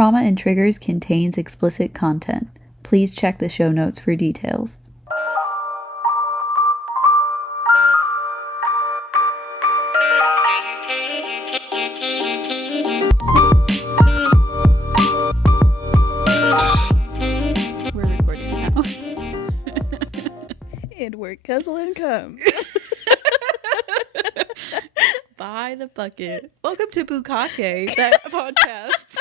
Trauma and Triggers contains explicit content. Please check the show notes for details. We're recording now. And work, guzzle, and come. By the bucket. Welcome to Bukake, that podcast.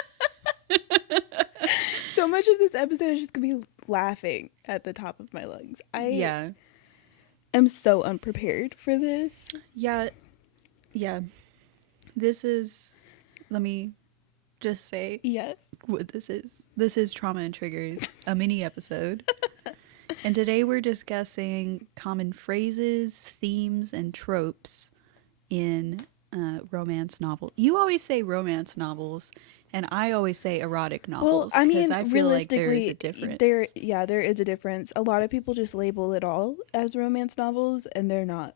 So much of this episode is just gonna be laughing at the top of my lungs. I am so unprepared for this. Yeah. This is, let me just say what this is. This is Trauma and Triggers, a mini episode. And today we're discussing common phrases, themes, and tropes in romance novel. You always say romance novels, and I always say erotic novels. Well, I mean, I feel like there is a realistically, difference. there is a difference. A lot of people just label it all as romance novels, and they're not.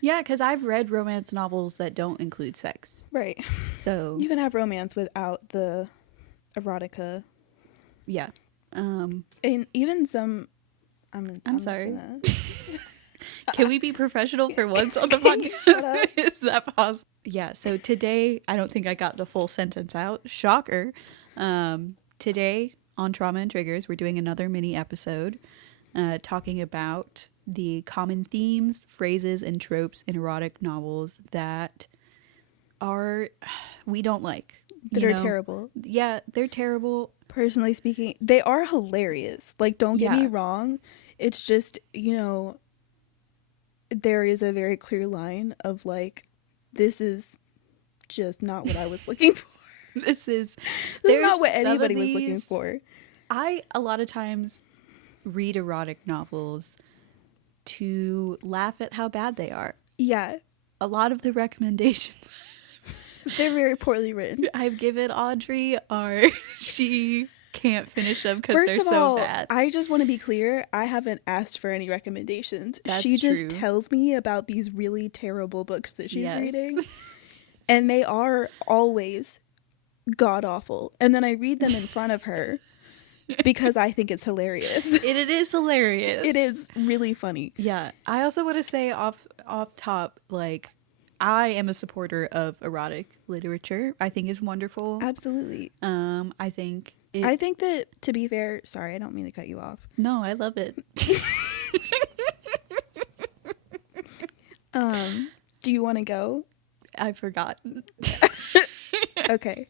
Yeah, because I've read romance novels that don't include sex. Right. So You can have romance without the erotica. yeah. And even some... I'm sorry. Gonna... Can we be professional for once on the Can you podcast? shut up? Is that possible? Yeah, so today, I don't think I got the full sentence out. Shocker. Today on Trauma and Triggers, we're doing another mini episode talking about the common themes, phrases, and tropes in erotic novels that we don't like. That are terrible. Yeah, they're terrible. Personally speaking, they are hilarious. Like, don't get me Yeah. wrong. It's just, there is a very clear line of like, this is just not what I was looking for. This is Not what anybody was looking for. I a lot of times read erotic novels to laugh at how bad they are. Yeah, A lot of the recommendations they're very poorly written. I've given Audrey are she can't finish them because First they're of so all, bad. I just want to be clear. I haven't asked for any recommendations. That's she just true. tells me about these really terrible books that she's Yes. reading. And they are always god awful. And then I read them in front of her because I think it's hilarious. It is hilarious. It is really funny. Yeah. I also want to say off top, like, I am a supporter of erotic literature. I think it's wonderful. Absolutely. I think I think that, to be fair, sorry, I don't mean to cut you off. No, I love it. Do you want to go? I forgot. Okay.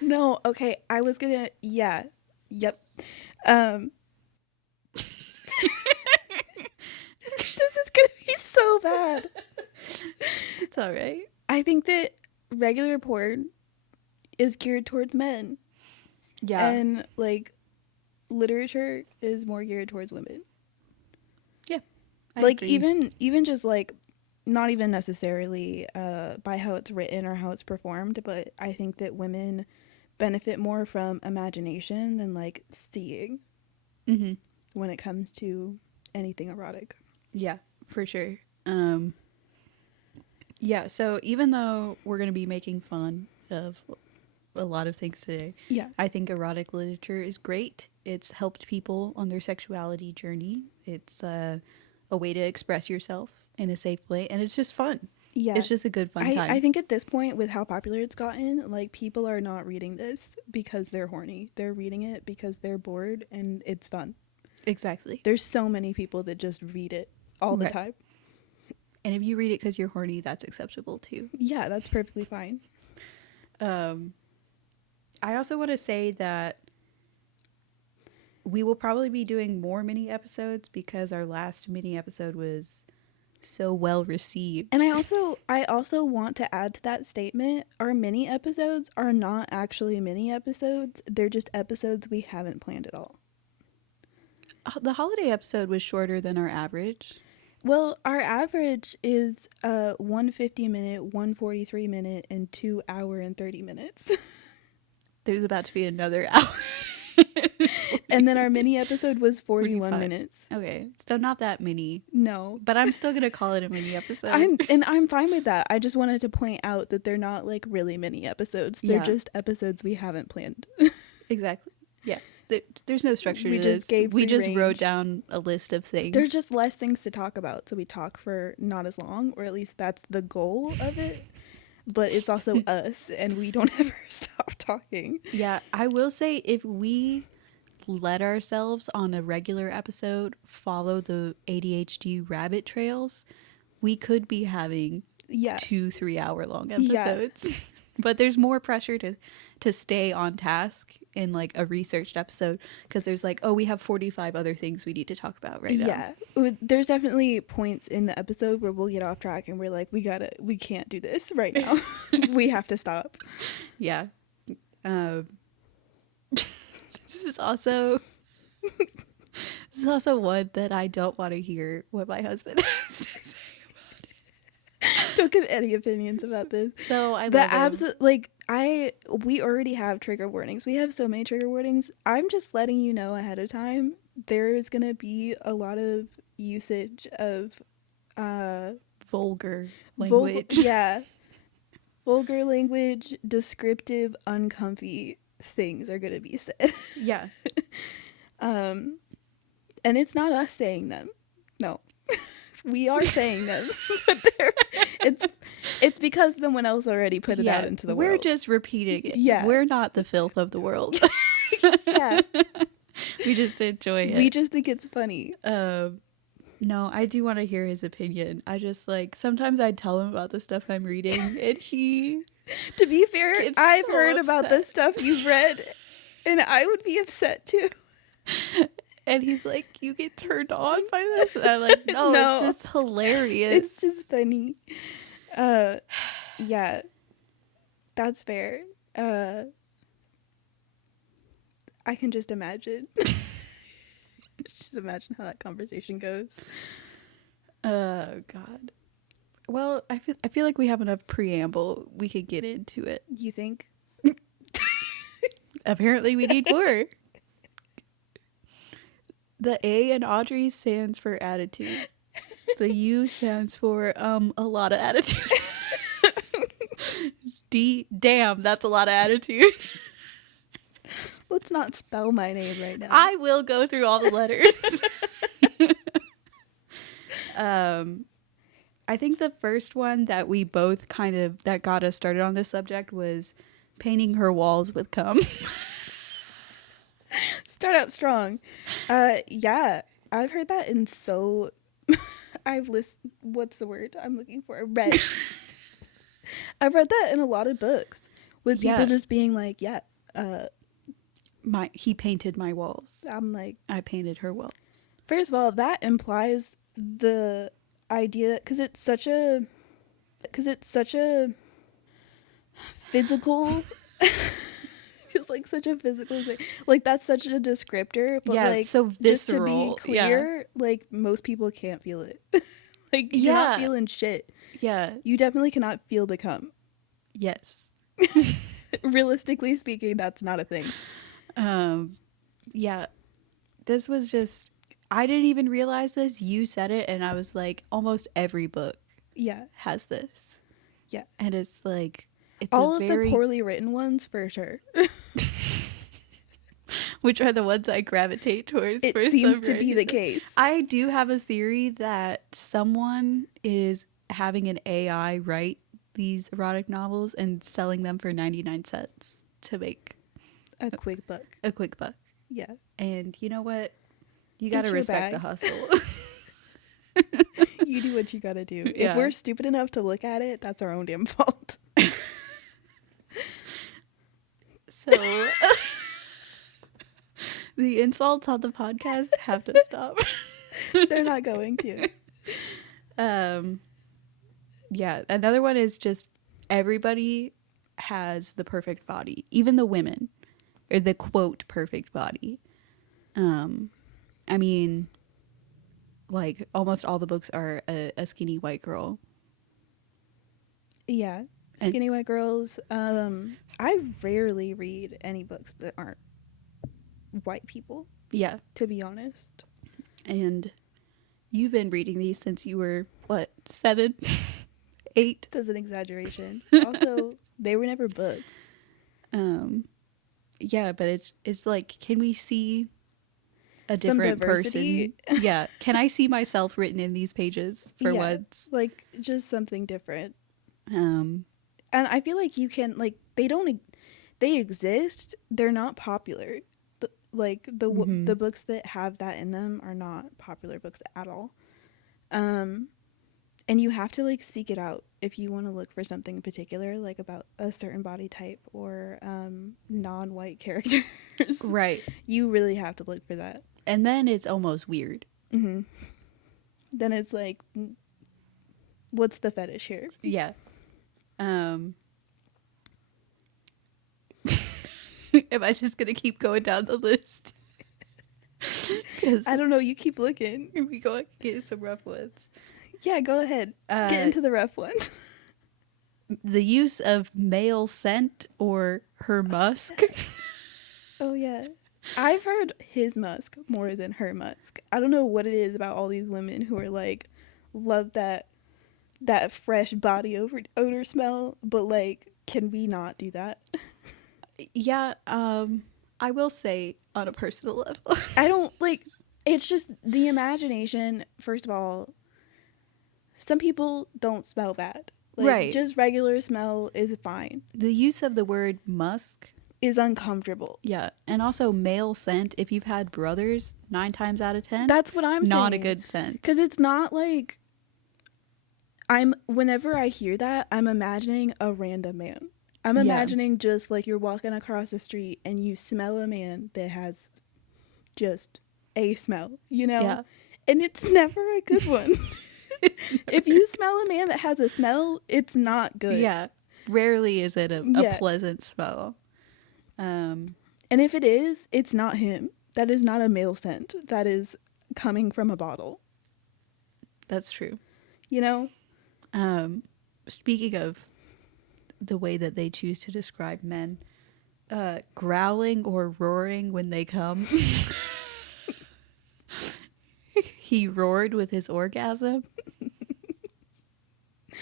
No, okay, I was gonna, yep. This is gonna be so bad. It's all right. I think that regular porn is geared towards men. Yeah. And, like, literature is more geared towards women. I Like, agree. even just, like, not even necessarily by how it's written or how it's performed, but I think that women benefit more from imagination than, like, seeing Mm-hmm. when it comes to anything erotic. Yeah, for sure. Yeah, so even though we're going to be making fun of a lot of things today, Yeah. I think erotic literature is great. It's helped people on their sexuality journey. It's a way to express yourself in a safe way, and it's just fun. Yeah. It's just a good fun time. I think at this point, with how popular it's gotten, like, people are not reading this because they're horny. They're reading it because they're bored and it's fun. Exactly. There's so many people that just read it all the Right. time. And if you read it because you're horny, that's acceptable too. Yeah, that's perfectly fine. I also want to say that we will probably be doing more mini episodes because our last mini episode was so well received. And I also want to add to that statement, our mini episodes are not actually mini episodes. They're just episodes we haven't planned at all. The holiday episode was shorter than our average. Well, our average is 150-minute, 143-minute, and 2 hour and 30 minutes. There's about to be another hour. And then our mini episode was 41 45. minutes. Okay, so not that many, No. but I'm still gonna call it a mini episode. I'm fine with that. I just wanted to point out that they're not like really mini episodes. They're Yeah. just episodes we haven't planned. Exactly. Yeah. There's no structure We to just this. gave We free just range. wrote down a list of things. There's just less things to talk about, so we talk for not as long, or at least that's the goal of it. But it's also us, and we don't ever stop talking. Yeah, I will say if we let ourselves on a regular episode follow the ADHD rabbit trails, we could be having Yeah. 2-3 hour long Yeah. episodes. But there's more pressure to stay on task in like a researched episode because there's like, oh, we have 45 other things we need to talk about right now. Yeah. There's definitely points in the episode where we'll get off track and we're like, we can't do this right now. We have to stop. Yeah. This is also one that I don't want to hear what my husband has to say. Don't give any opinions about this. No, I The love him. absolute, like, we already have trigger warnings. We have so many trigger warnings. I'm just letting you know ahead of time. There's gonna be a lot of usage of Vulgar language. yeah, vulgar language, descriptive, uncomfy things are gonna be said. Yeah. And it's not us saying them. No. We are saying them. But it's because someone else already put it out into the world. We're just repeating it. Yeah. We're not the filth of the world. Yeah. We just enjoy it. We just think it's funny. No, I do want to hear his opinion. I just like sometimes I tell him about the stuff I'm reading and he To be fair, gets I've so heard about upset. the stuff you've read, and I would be upset too. and he's like, you get turned on by this? And I'm like, no, No. it's just hilarious. It's just funny. Yeah. That's fair. I can just imagine. Just imagine how that conversation goes. God. Well, I feel like we have enough preamble. We could get into it. You think? Apparently, we need more. The A in Audrey stands for attitude. The U stands for a lot of attitude. Damn, that's a lot of attitude. Let's not spell my name right now. I will go through all the letters. I think the first one that we both that got us started on this subject was painting her walls with cum. Start out strong. Yeah, I've heard that in so. I've listened. What's the word I'm looking for? Read. I've read that in a lot of books with people just being like, "Yeah, He painted my walls. I'm like, I painted her walls. first of all, that implies the idea because it's such a physical. Feels like such a physical thing. Like that's such a descriptor, but Yeah, like so just to be visceral, clear, like most people can't feel it. Like you're Yeah. not feeling shit. Yeah. You definitely cannot feel the cum. Yes. Realistically speaking, that's not a thing. Yeah. This was just, I didn't even realize this. You said it, and I was like, almost every book Yeah. has this. Yeah. And it's like, it's All a of very, the poorly written ones for sure. which are the ones I gravitate towards. It for seems some to be the reason. case. I do have a theory that someone is having an AI write these erotic novels and selling them for 99 cents to make A quick buck. a quick buck. Yeah. And you know what? You got to It's your respect the bag. hustle. You do what you gotta do. Yeah. If we're stupid enough to look at it, that's our own damn fault. So the insults on the podcast have to stop. They're not going to. Yeah, another one is just everybody has the perfect body, even the women, or the quote perfect body. I mean, like almost all the books are a skinny white girl. Yeah. And- Skinny white girls. I rarely read any books that aren't white people, Yeah. to be honest. And you've been reading these since you were, what, 7? 8? That's an exaggeration. Also, they were never books. Yeah, but it's like, can we see a Some different diversity. person? Yeah. Can I see myself written in these pages for Yeah, once? like just something different. Um, And I feel like you can, like, they exist, they're not popular. The books that have that in them are not popular books at all. And you have to, like, seek it out if you want to look for something in particular, like about a certain body type or non-white characters. right. You really have to look for that. And then it's almost weird. Then it's like, what's the fetish here? Yeah. Am I just gonna keep going down the list? Because I don't know, you keep looking. we go get some rough ones. Yeah, go ahead. Get into the rough ones. The use of male scent or her musk. Oh, yeah. I've heard his musk more than her musk. I don't know what it is about all these women who are like, love that fresh body odor smell, but like, can we not do that? Yeah, I will say on a personal level. I don't like, it's just the imagination. First of all, some people don't smell bad. Like, right. Just regular smell is fine. The use of the word musk is uncomfortable. Yeah. And also male scent, if you've had brothers, 9 times out of 10. That's what I'm saying. Not a good scent. Because it's not like, whenever I hear that, I'm imagining a random man. I'm imagining just like you're walking across the street and you smell a man that has just a smell, you know? Yeah. And it's never a good one. If you smell a man that has a smell, it's not good. Yeah. Rarely is it a pleasant smell. And if it is, it's not him. That is not a male scent. That is coming from a bottle. That's true. You know? Speaking of the way that they choose to describe men, growling or roaring when they come. He roared with his orgasm.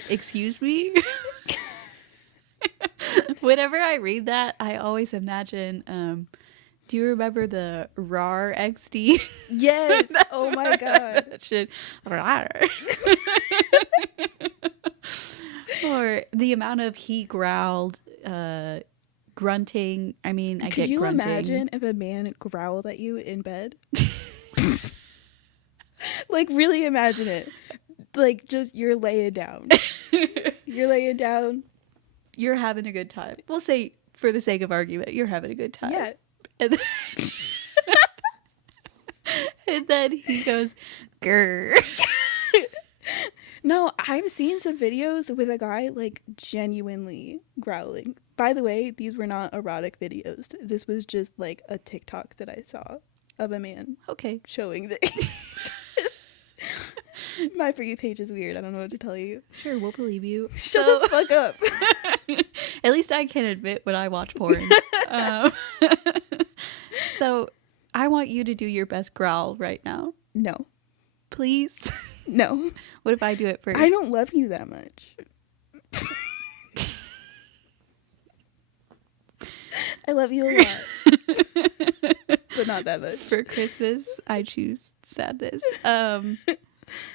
Excuse me? Whenever I read that, I always imagine, do you remember the RAR XD? Yes. Oh my god. That shit. RAR. Or the amount of he growled, grunting. I mean, I get grunting. Could you imagine if a man growled at you in bed? Like, really imagine it. Like, just you're laying down. You're laying down. You're having a good time. We'll say, for the sake of argument, you're having a good time. Yeah. And then, and then he goes, grr. No, I've seen some videos with a guy, like, genuinely growling. By the way, these were not erotic videos. This was just, like, a TikTok that I saw of a man. Okay. Showing that... My For You page is weird. I don't know what to tell you. Sure, we'll believe you. Shut the fuck up. At least I can admit when I watch porn. So, I want you to do your best growl right now. No. Please? No. What if I do it first? I don't love you that much. I love you a lot. But not that much. For Christmas, I choose sadness.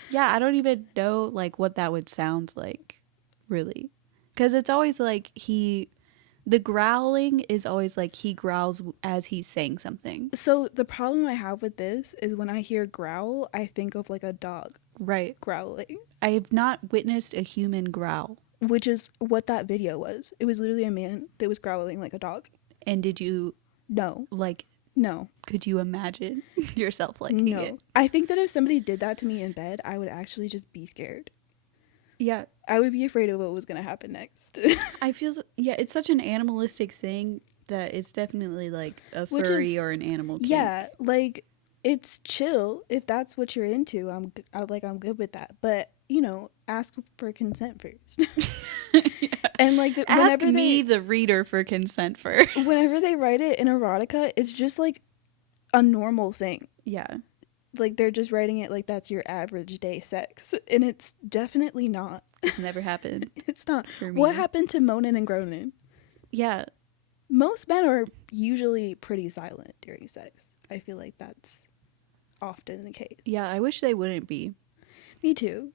Yeah, I don't even know, like, what that would sound like, really. Because it's always like the growling is always like he growls as he's saying something. So the problem I have with this is when I hear growl, I think of like a dog. Right. Growling. I have not witnessed a human growl. Which is what that video was. It was literally a man that was growling like a dog. And did you... No. Like... No. Could you imagine yourself liking it? I think that if somebody did that to me in bed, I would actually just be scared. Yeah. I would be afraid of what was going to happen next. I feel... Yeah, it's such an animalistic thing that it's definitely like a furry or an animal kink. Yeah, like, it's chill. If that's what you're into, I'm good with that. But, you know, ask for consent first. Yeah. And like ask me, the reader, for consent first. Whenever they write it in erotica, it's just like a normal thing. Yeah. Like, they're just writing it like that's your average day sex, and it's definitely not. It's never happened. It's not. For me. What happened to moaning and groaning? Yeah. Most men are usually pretty silent during sex. I feel like that's often the case. Yeah, I wish they wouldn't be. Me too.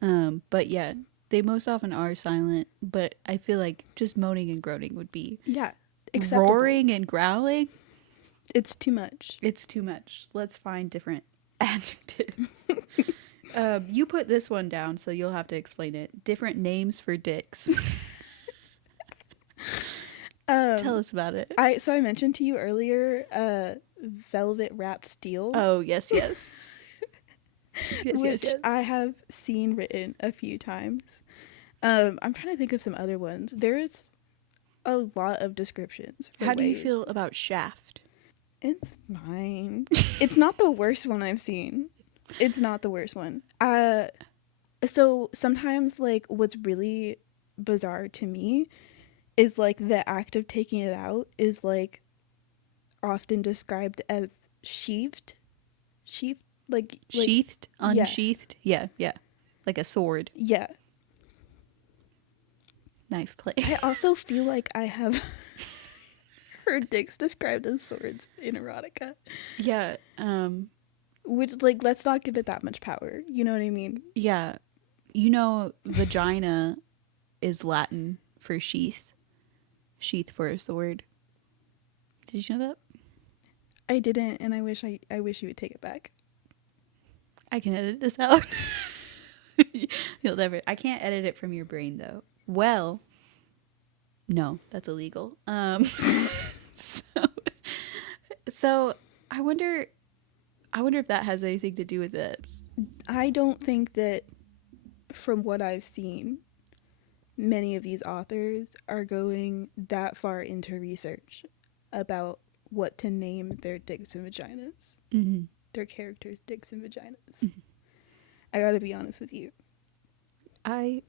But yeah, they most often are silent, but I feel like just moaning and groaning would be Acceptable. roaring and growling. It's too much. It's too much. Let's find different adjectives. You put this one down, so you'll have to explain it. Different names for dicks. Tell us about it. I mentioned to you earlier, velvet wrapped steel. Oh, yes. Which I have seen written a few times. I'm trying to think of some other ones. There's a lot of descriptions. How do you feel about shaft? It's fine. It's not the worst one I've seen. It's not the worst one. So sometimes, like, what's really bizarre to me is, like, the act of taking it out is, like, often described as sheathed, like Sheathed, unsheathed. Yeah. Like a sword. Yeah. Knife play. I also feel like I have heard dicks described as swords in erotica. Yeah. Which, like, let's not give it that much power. You know what I mean? Yeah. You know, vagina is Latin for sheath. Sheath for a sword. Did you know that? I didn't, and I wish you would take it back. I can edit this out. You'll never. I can't edit it from your brain though. Well, no, that's illegal. So I wonder if that has anything to do with it. I don't think that, from what I've seen, many of these authors are going that far into research about what to name their dicks and vaginas. Mm-hmm. Their characters' dicks and vaginas. Mm-hmm. I gotta be honest with you. I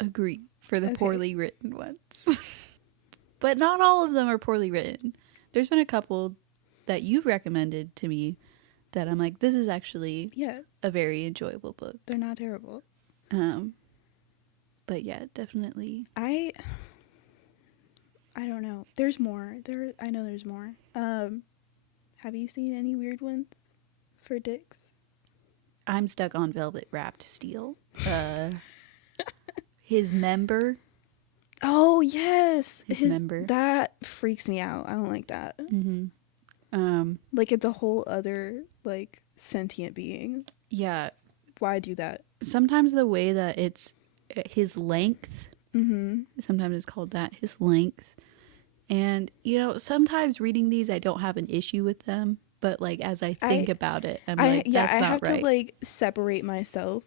agree for the poorly written ones. But not all of them are poorly written. There's been a couple that you've recommended to me that I'm like, this is actually a very enjoyable book. They're not terrible. But yeah, definitely. I don't know. There's more. I know there's more. Have you seen any weird ones for dicks? I'm stuck on velvet wrapped steel. His member. Oh yes, his member. That freaks me out. I don't like that. Mm-hmm. Like, it's a whole other, like, sentient being. Yeah. Why do that? Sometimes the way that it's his length. Mm-hmm. Sometimes it's called that, his length. And, you know, sometimes reading these, I don't have an issue with them. But, like, as I think about it, I'm like, that's not right. I have to, like, separate myself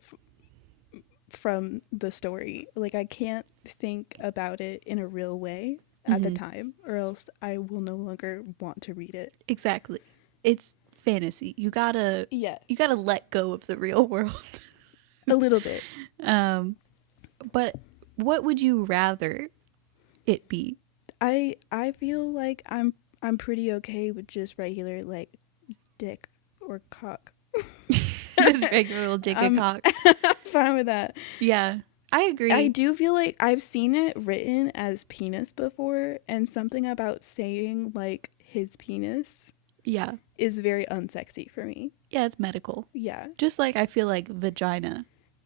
from the story. Like, I can't think about it in a real way at the time, or else I will no longer want to read it. Exactly. It's fantasy. You gotta let go of the real world. A little bit. But what would you rather it be? I feel like I'm pretty okay with just regular, like, dick or cock. Just regular old dick and cock. I'm fine with that. Yeah, I agree. I do feel like I've seen it written as penis before, and something about saying, like, his penis is very unsexy for me. Yeah, it's medical. Yeah. Just like I feel like vagina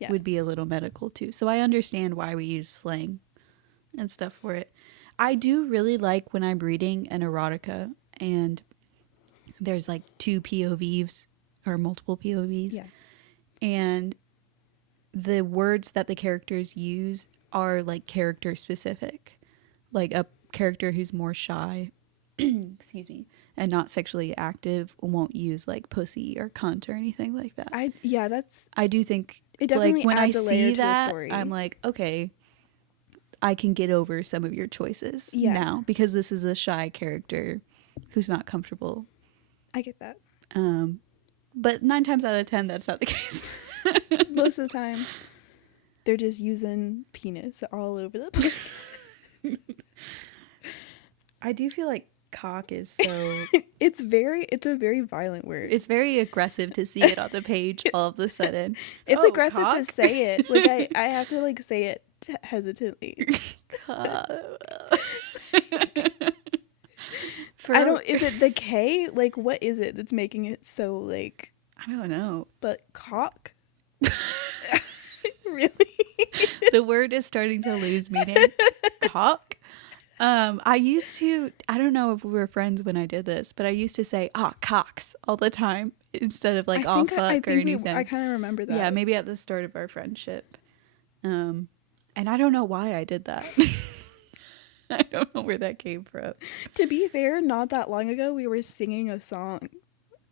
would be a little medical too. So I understand why we use slang and stuff for it. I do really like when I'm reading an erotica and there's like two POVs or multiple POVs. Yeah. And the words that the characters use are like character specific. Like a character who's more shy, excuse me, and not sexually active won't use like pussy or cunt or anything like that. I do think it definitely like when adds I a layer see to that, the story. I'm like, okay, I can get over some of your choices now because this is a shy character who's not comfortable. I get that. But 9 times out of 10, that's not the case. Most of the time, they're just using penis all over the place. I do feel like Cock is so... It's a very violent word. It's very aggressive to see it on the page all of a sudden. It's Oh, aggressive cock? to say it. Like I have to like say it hesitantly. Cock. I don't. Is it the K? Like what is it that's making it so like? I don't know. But cock. Really? The word is starting to lose meaning. Cock. I used to, I don't know if we were friends when I did this, but I used to say, cocks all the time instead of like, fuck or anything. I kind of remember that. Yeah, maybe at the start of our friendship. And I don't know why I did that. I don't know where that came from. To be fair, not that long ago, we were singing a song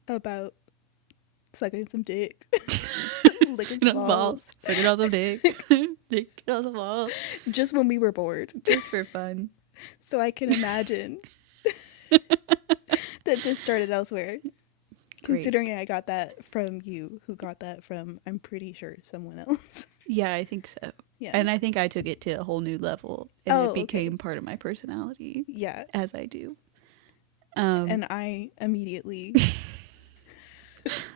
about sucking some dick. Licking some balls. Sucking on some dick. Dick on some balls. Just when we were bored. Just for fun. So I can imagine that this started elsewhere. Great. Considering I got that from you, who got that from, I'm pretty sure, someone else. Yeah, I think so. Yeah. And I think I took it to a whole new level. And it became part of my personality. Yeah. As I do. And I immediately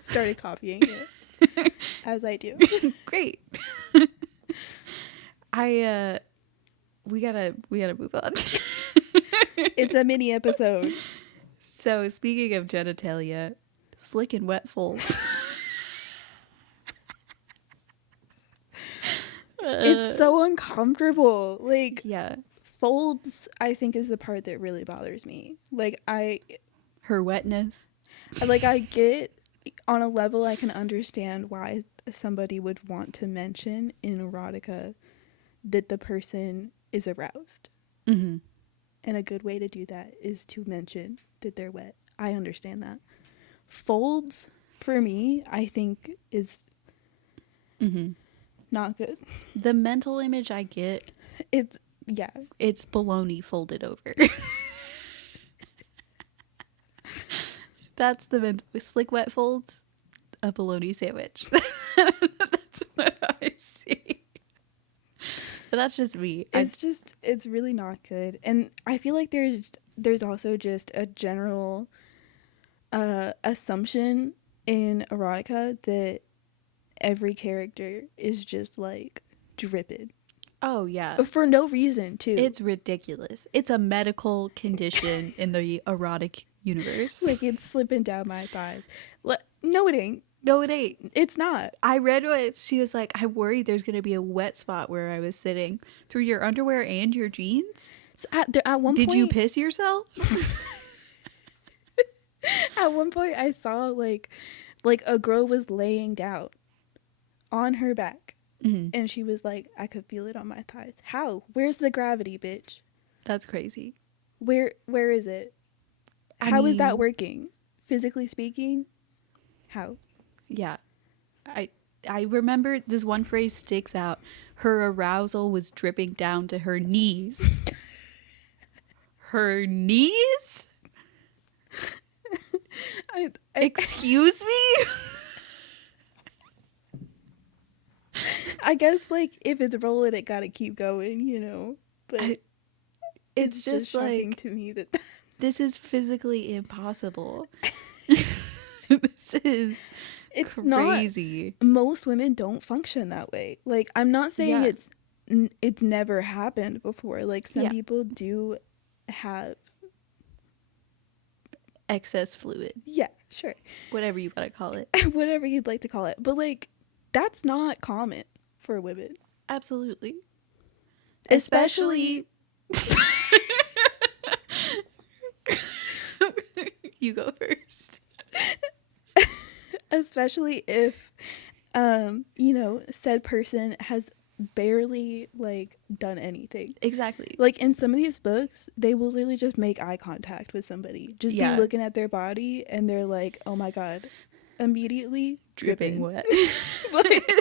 started copying it. As I do. Great. We gotta move on. It's a mini episode. So speaking of genitalia, slick and wet folds. It's so uncomfortable. Like, yeah, folds I think is the part that really bothers me. Like her wetness. Like I get on a level I can understand why somebody would want to mention in erotica that the person is aroused. Mm-hmm. And a good way to do that is to mention that they're wet. I understand that. Folds, for me, I think is not good. The mental image I get, it's bologna folded over. That's the slick wet folds, a bologna sandwich. That's what I see. But that's just me. It's really not good. And I feel like there's also just a general assumption in erotica that every character is just like dripping. Oh yeah. But for no reason too. It's ridiculous. It's a medical condition in the erotic universe. Like it's slipping down my thighs. No, it ain't. No, it ain't. It's not. I read what she was like, I worried there's going to be a wet spot where I was sitting through your underwear and your jeans. So at one point... Did you piss yourself? At one point I saw like a girl was laying down on her back. Mm-hmm. And she was like, I could feel it on my thighs. How? Where's the gravity, bitch? That's crazy. Where is it? How is that working? Physically speaking? How? Yeah. I remember this one phrase sticks out. Her arousal was dripping down to her knees. Her knees? Excuse me? I guess like if it's rolling it gotta keep going, you know. But it's just shocking to me that this is physically impossible. It's crazy. Most women don't function that way. Like I'm not saying it's never happened before. Like some people do have excess fluid. Yeah, sure. Whatever you want to call it. Whatever you'd like to call it. But like that's not common for women. Absolutely. Especially you go first. Especially if said person has barely like done anything. Exactly. Like in some of these books, they will literally just make eye contact with somebody. Just be looking at their body and they're like, oh my god. Immediately dripping wet. Like,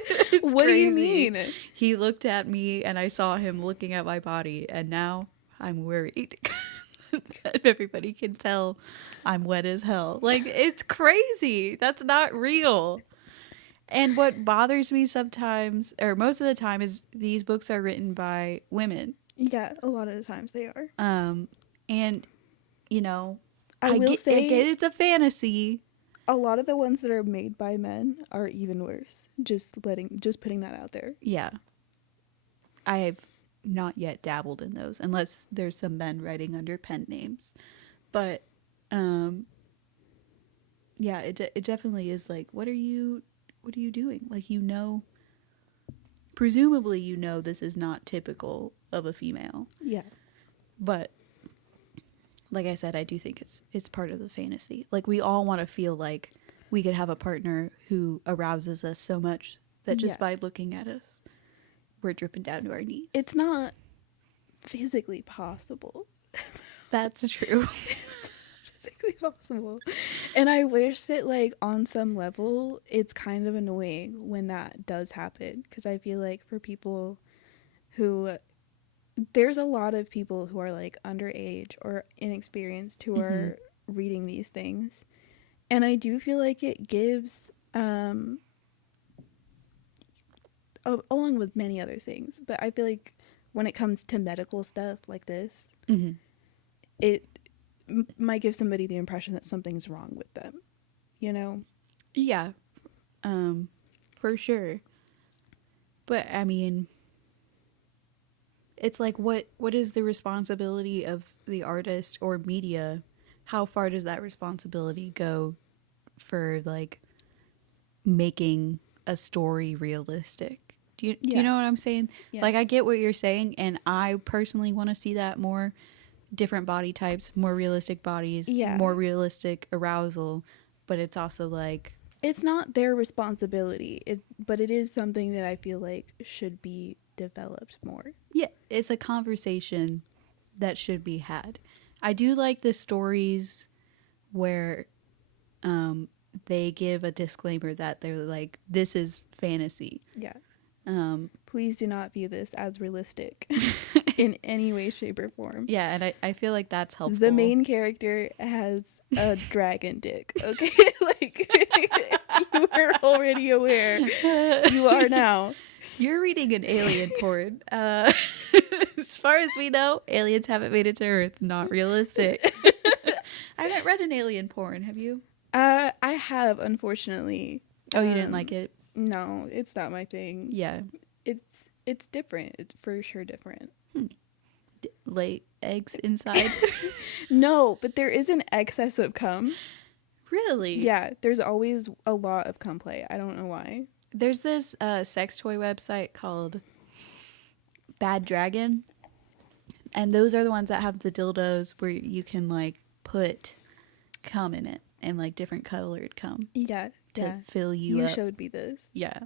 what crazy. Do you mean? He looked at me and I saw him looking at my body and now I'm worried. Everybody can tell I'm wet as hell. Like, it's crazy. That's not real. And what bothers me sometimes, or most of the time, is these books are written by women. Yeah, a lot of the times they are. And you know, I will I say get it's a fantasy. a lot of the ones that are made by men are even worse. Just putting that out there. Yeah. I have not yet dabbled in those unless there's some men writing under pen names. But yeah, it definitely is like, what are you doing? Like, you know, presumably you know this is not typical of a female. Yeah. But like I said, I do think it's part of the fantasy. Like, we all want to feel like we could have a partner who arouses us so much that just by looking at us, we're dripping down to our knees. It's not physically possible. That's true. Physically possible. And I wish that, like, on some level, it's kind of annoying when that does happen. Because I feel like for people who... There's a lot of people who are, like, underage or inexperienced who are reading these things. And I do feel like it gives... along with many other things, but I feel like when it comes to medical stuff like this, it might give somebody the impression that something's wrong with them, you know? Yeah, for sure. But I mean, it's like, what is the responsibility of the artist or media? How far does that responsibility go for, like, making a story realistic? Do you know what I'm saying? Yeah. Like, I get what you're saying, and I personally want to see that more. Different body types, more realistic bodies, more realistic arousal, but it's also like, it's not their responsibility, but it is something that I feel like should be developed more. Yeah, it's a conversation that should be had. I do like the stories where they give a disclaimer that they're like, this is fantasy. Yeah. Please do not view this as realistic in any way, shape, or form. Yeah, and I feel like that's helpful. The main character has a dragon dick, okay? Like, you were already aware. You are now. You're reading an alien porn. As far as we know, aliens haven't made it to Earth. Not realistic. I haven't read an alien porn. Have you? I have, unfortunately. Oh, you didn't like it? No, it's not my thing. Yeah. It's different. It's for sure different. Lay eggs inside? No, but there is an excess of cum. Really? Yeah, there's always a lot of cum play. I don't know why. There's this sex toy website called Bad Dragon, and those are the ones that have the dildos where you can, like, put cum in it and, like, different colored cum. Yeah. To fill you up. You showed me this. Yeah.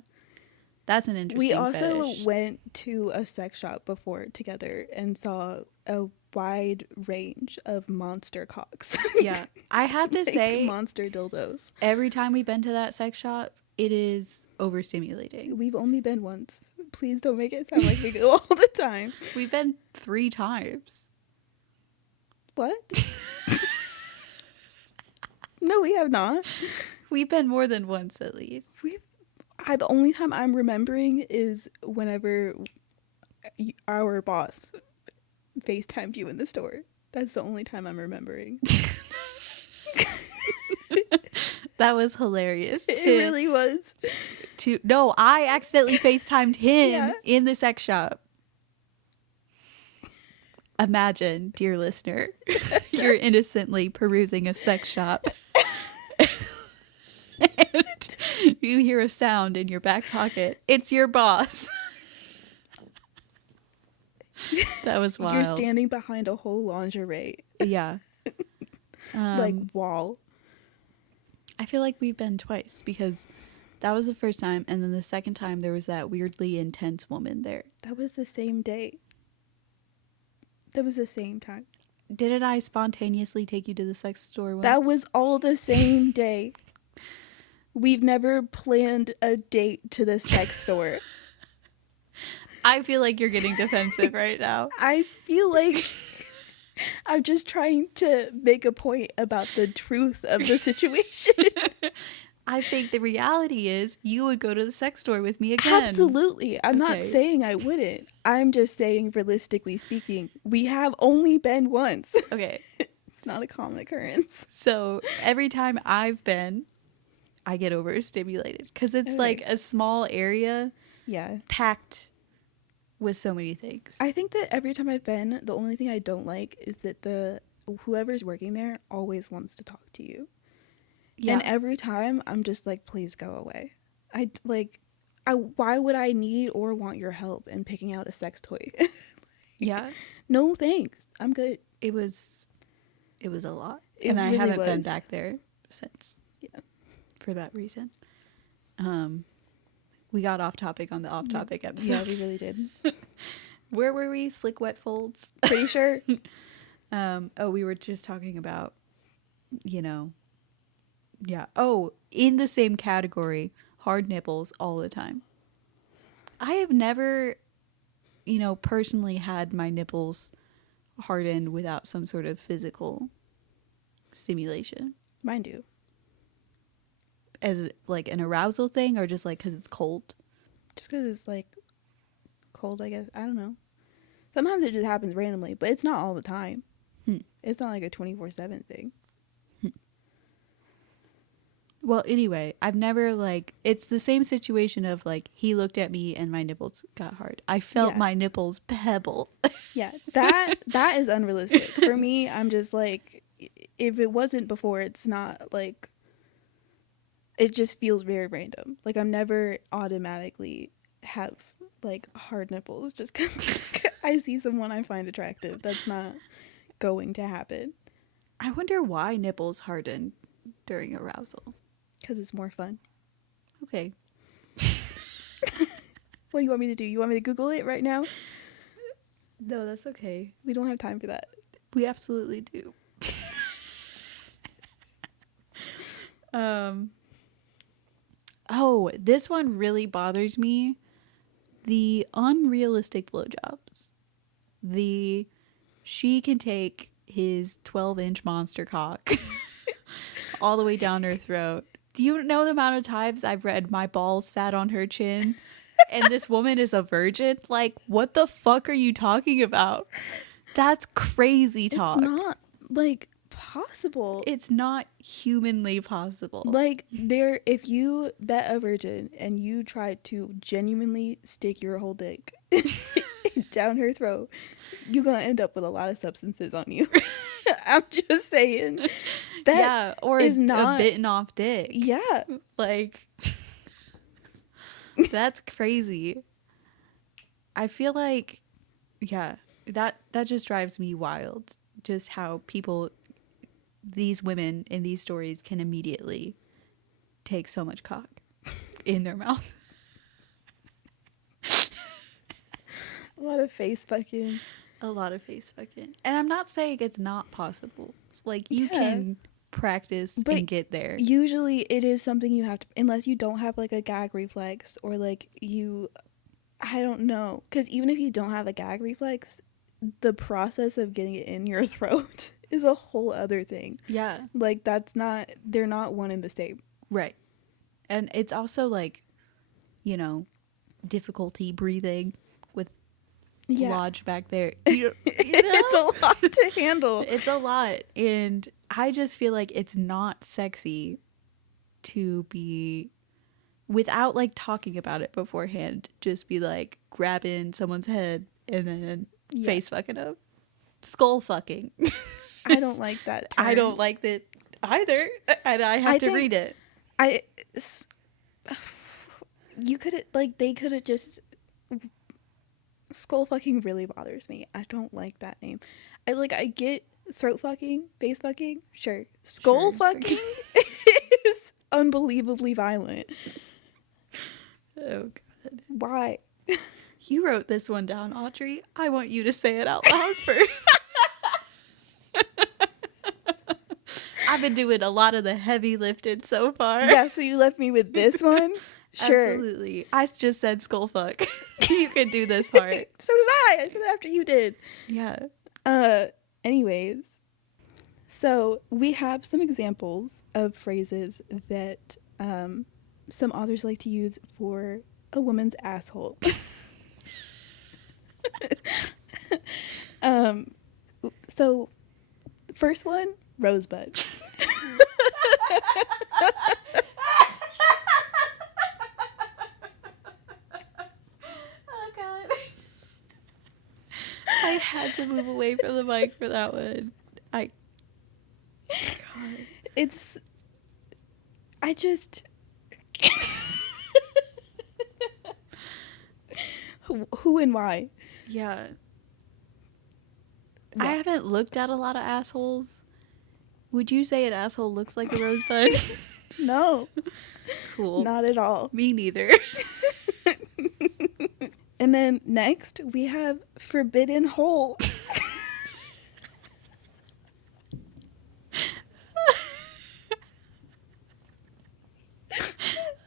That's an interesting We also fetish. went to a sex shop before together and saw a wide range of monster cocks. Yeah. I have to say, monster dildos. every time we've been to that sex shop, it is overstimulating. We've only been once. Please don't make it sound like we go all the time. We've been 3 times. What? No, we have not. We've been more than once, at least. The only time I'm remembering is whenever our boss FaceTimed you in the store. That's the only time I'm remembering. That was hilarious. It really was. No, I accidentally FaceTimed him in the sex shop. Imagine, dear listener, you're innocently perusing a sex shop. And you hear a sound in your back pocket. It's your boss. That was wild. You're standing behind a whole lingerie. Yeah. Like, wall. I feel like we've been twice because that was the first time, and then the second time there was that weirdly intense woman there. That was the same day. That was the same time. Didn't I spontaneously take you to the sex store once? That was all the same day. We've never planned a date to the sex store. I feel like you're getting defensive right now. I feel like I'm just trying to make a point about the truth of the situation. I think the reality is you would go to the sex store with me again. Absolutely. I'm not saying I wouldn't. I'm just saying, realistically speaking, we have only been once. Okay. It's not a common occurrence. So every time I've been, I get overstimulated because it's Okay. like a small area Yeah. packed with so many things. I think that every time I've been, the only thing I don't like is that whoever's working there always wants to talk to you. Yeah. And every time I'm just like, please go away. Why would I need or want your help in picking out a sex toy? Yeah. No thanks. I'm good. It was a lot. It And I really haven't been was. back there since. Yeah. For that reason. We got off topic on the off topic episode. Yeah, we really did. Where were we? Slick wet folds. Pretty sure. We were just talking about, yeah. Oh, in the same category, hard nipples all the time. I have never, personally had my nipples hardened without some sort of physical stimulation. Mine do. As like an arousal thing or just like because it's cold? Just because it's like cold, I guess. I don't know. Sometimes it just happens randomly, but it's not all the time. It's not like a 24/7 thing. Well, anyway, I've never it's the same situation of he looked at me and my nipples got hard. I felt my nipples pebble. Yeah, that is unrealistic. For me, I'm just like, if it wasn't before, it's not like, it just feels very random. Like I'm never automatically have like hard nipples just because I see someone I find attractive. That's not going to happen. I wonder why nipples harden during arousal. Because it's more fun. Okay. What do you want me to do? You want me to Google it right now? No, that's okay. We don't have time for that. We absolutely do. Oh, this one really bothers me. The unrealistic blowjobs. She can take his 12-inch monster cock all the way down her throat. Do you know the amount of times I've read my balls sat on her chin and this woman is a virgin? Like, what the fuck are you talking about? That's crazy talk. It's not like possible. It's not humanly possible. Like if you bet a virgin and you try to genuinely stick your whole dick down her throat, you're gonna end up with a lot of substances on you. I'm just saying. That or is not a bitten off dick. Yeah. Like, that's crazy. I feel like, yeah, that just drives me wild. Just how these women in these stories can immediately take so much cock in their mouth. A lot of face fucking. A lot of face fucking. And I'm not saying it's not possible. Like, you can practice and get there. Usually it is something you have to, unless you don't have like a gag reflex or like I don't know. Because even if you don't have a gag reflex, the process of getting it in your throat is a whole other thing. Yeah. Like they're not one and the same. Right. And it's also like, difficulty breathing with lodged back there. It's a lot to handle. It's a lot. And I just feel like it's not sexy to be, without like talking about it beforehand, just be like grabbing someone's head and then face fucking up. Skull fucking. I don't like that term. I don't like that either. And I have to read it. You could they could have just, skull fucking really bothers me. I don't like that name. I get throat fucking, face fucking, sure. Skull fucking is unbelievably violent. Oh god. Why? You wrote this one down, Audrey. I want you to say it out loud first. I've been doing a lot of the heavy lifting so far. Yeah, so you left me with this one? Sure. Absolutely. I just said skull fuck. You can do this part. So did I. I said it after you did. Yeah. Anyways. So we have some examples of phrases that some authors like to use for a woman's asshole. So First one, Rosebud. Oh god. I had to move away from the mic for that one. God. It's... I just... Who and why? Yeah. Why? I haven't looked at a lot of assholes. Would you say an asshole looks like a rosebud? No. Cool. Not at all. Me neither. And then next, we have Forbidden Hole.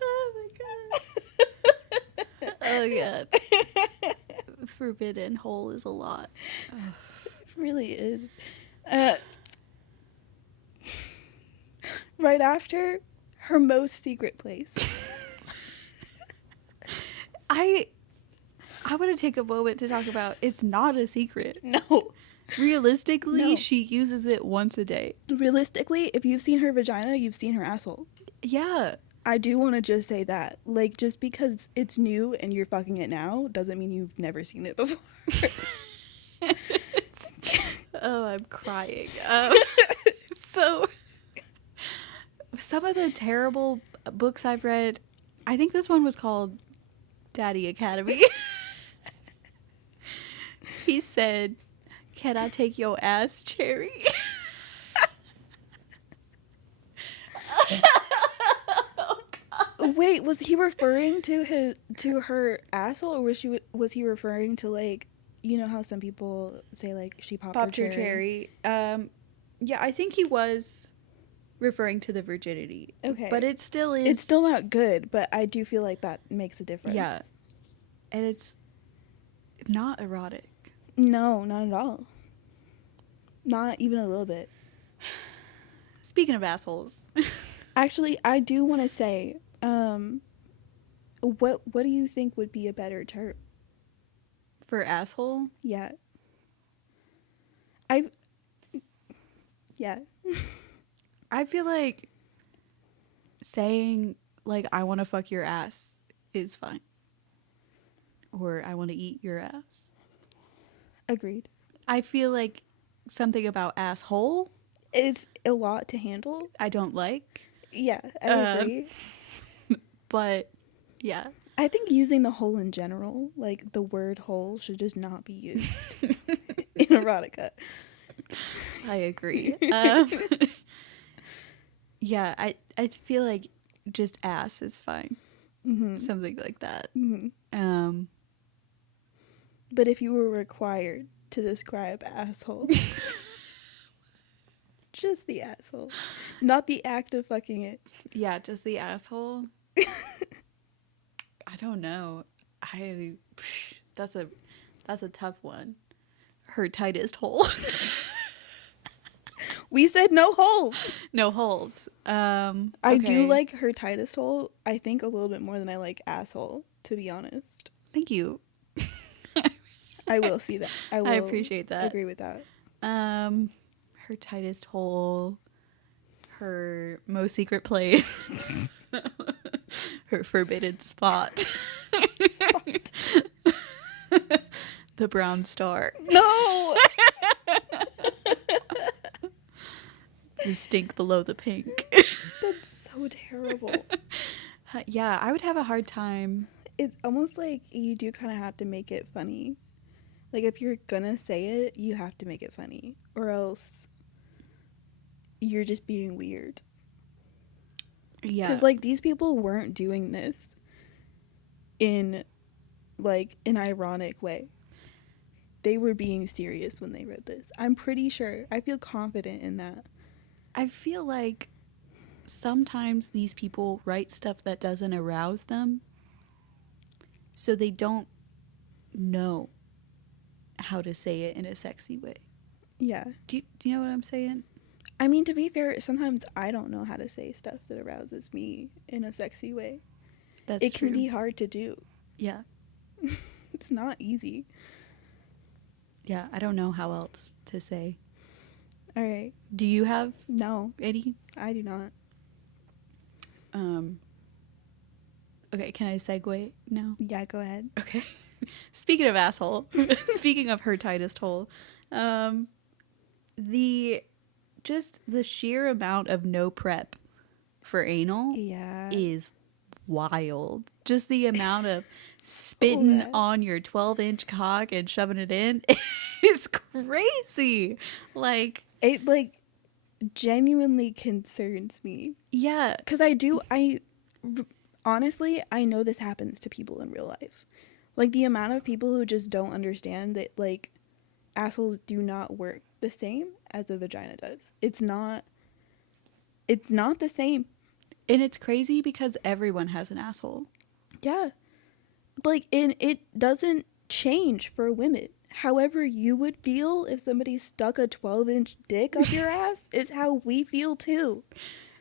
Oh my god. Oh god. Forbidden hole is a lot. It really is. Right after, Her Most Secret Place. I want to take a moment to talk about it's not a secret. No. Realistically, No. she uses it once a day. Realistically, if you've seen her vagina, you've seen her asshole. Yeah. I do want to just say that. Like, just because it's new and you're fucking it now doesn't mean you've never seen it before. Oh, I'm crying. So, some of the terrible books I've read, I think this one was called Daddy Academy. He said, "Can I take your ass, Cherry?" Oh, God. Wait, was he referring to her asshole, or was he referring to, like, you know how some people say, like, she popped her cherry? Yeah, I think he was referring to the virginity. Okay. But it still is. It's still not good, but I do feel like that makes a difference. Yeah. And it's not erotic. No, not at all. Not even a little bit. Speaking of assholes. Actually, I do want to say, what do you think would be a better term? For asshole? Yeah. Yeah. I feel like saying, like, I want to fuck your ass is fine. Or I want to eat your ass. Agreed. I feel like something about asshole It's a lot to handle. I don't like. Yeah, I agree. But, yeah. I think using the hole in general, like the word hole, should just not be used in erotica. I agree. Yeah, I feel like just ass is fine. Mm-hmm. Something like that. Mm-hmm. But if you were required to describe asshole, just the asshole, not the act of fucking it. Yeah, just the asshole. I don't know. That's a tough one. Her tightest hole. We said no holes. No holes. I do okay. like her tightest hole, I think, a little bit more than I like asshole, to be honest. Thank you. I will see that. I appreciate that. Agree with that. Her tightest hole. Her most secret place. Her forbidden spot. The brown star. No! The stink below the pink. That's so terrible. Yeah, I would have a hard time. It's almost like you do kind of have to make it funny. Like, if you're gonna say it, you have to make it funny. Or else you're just being weird. Yeah. Because, like, these people weren't doing this in, like, an ironic way. They were being serious when they wrote this. I'm pretty sure. I feel confident in that. I feel like sometimes these people write stuff that doesn't arouse them, so they don't know how to say it in a sexy way. Yeah. Do you know what I'm saying? I mean, to be fair, sometimes I don't know how to say stuff that arouses me in a sexy way. That's It true. can be hard to do. Yeah. It's not easy. Yeah, I don't know how else to say. All right. Do you have No, any? I do not. Okay, can I segue now? Yeah, go ahead. Okay. Speaking of asshole, speaking of her tightest hole, the the sheer amount of no prep for anal Yeah. is wild. Just the amount of Oh, spitting that. on your 12-inch cock and shoving it in is crazy. Like, It like genuinely concerns me yeah, because honestly, I know this happens to people in real life. Like the amount of people who just don't understand that like assholes do not work the same as a vagina does. It's not the same. and it's crazy because everyone has an asshole. Yeah. Like it doesn't change for women. However you would feel if somebody stuck a 12-inch dick up your ass is how we feel too.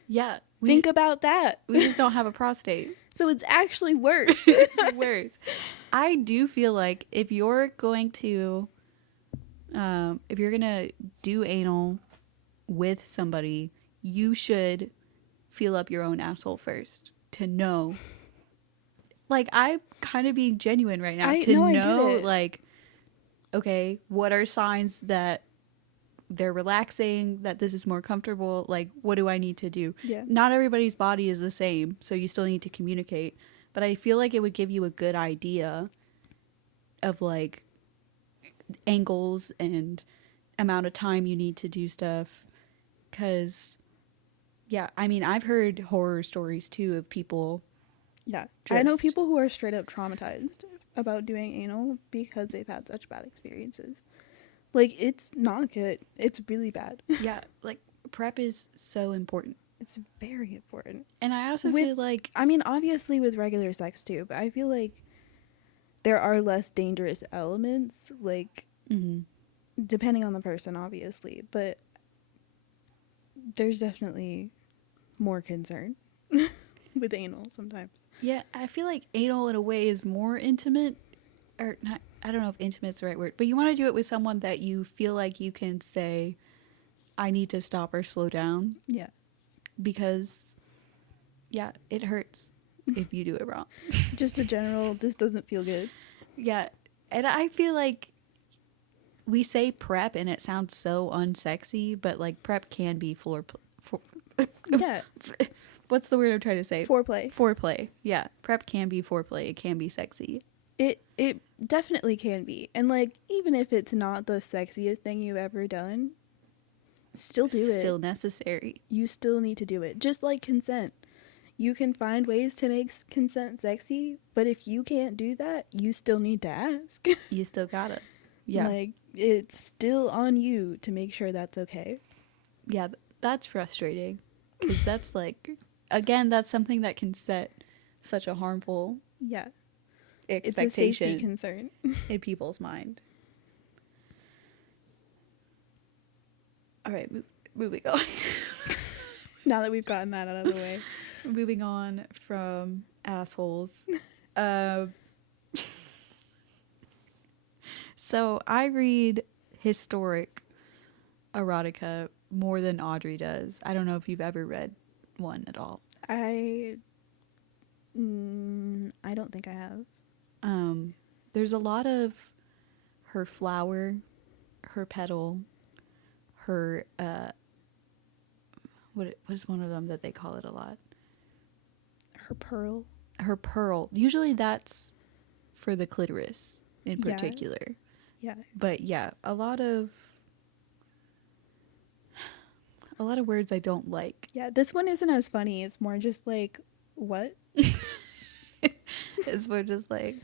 Yeah, Think about that. we just don't have a prostate. So it's actually worse. It's worse. I do feel like if you're going to do anal with somebody, you should feel up your own asshole first to know. Like, I'm kind of being genuine right now I to get know, it. like, okay, what are signs that they're relaxing, that this is more comfortable? Like, what do I need to do? Yeah. Not everybody's body is the same, so you still need to communicate. But I feel like it would give you a good idea of, like, angles and amount of time you need to do stuff. Because, yeah, I mean, I've heard horror stories, too, of people. Yeah. I know Just- people who are straight up traumatized about doing anal because they've had such bad experiences. Like, it's not good. It's really bad. Yeah, like, prep is so important. It's very important. And I also With- feel like, I mean, obviously with regular sex too, but I feel like there are less dangerous elements, like, depending on the person, obviously, but there's definitely more concern with anal sometimes. yeah, I feel like anal in a way is more intimate, or not, I don't know if intimate's the right word, but you want to do it with someone that you feel like you can say, I need to stop or slow down, Yeah. because, yeah, it hurts if you do it wrong. Just a general, this doesn't feel good. Yeah, and I feel like we say prep and it sounds so unsexy, but like prep can be Yeah. what's the word I'm trying to say? Foreplay. Foreplay. Yeah, prep can be foreplay. It can be sexy. It definitely can be. And like even if it's not the sexiest thing you've ever done, still do it. Still necessary. You still need to do it. Just like consent. You can find ways to make consent sexy, but if you can't do that, you still need to ask. You still gotta. Yeah. Like it's still on you to make sure that's okay. Yeah, that's frustrating. Because that's like, again, that's something that can set such a harmful Yeah. expectation It's a safety concern. in people's mind. All right, moving on. Now that we've gotten that out of the way. Moving on from assholes. So I read historic erotica more than Audrey does. I don't know if you've ever read one at all. I don't think I have. There's a lot of her flower, her petal, her what is one of them that they call it a lot? Her pearl. Her pearl. Usually that's for the clitoris in Yeah. particular. Yeah. But yeah, a lot of words I don't like. Yeah, this one isn't as funny. It's more just like, what? It's more just like,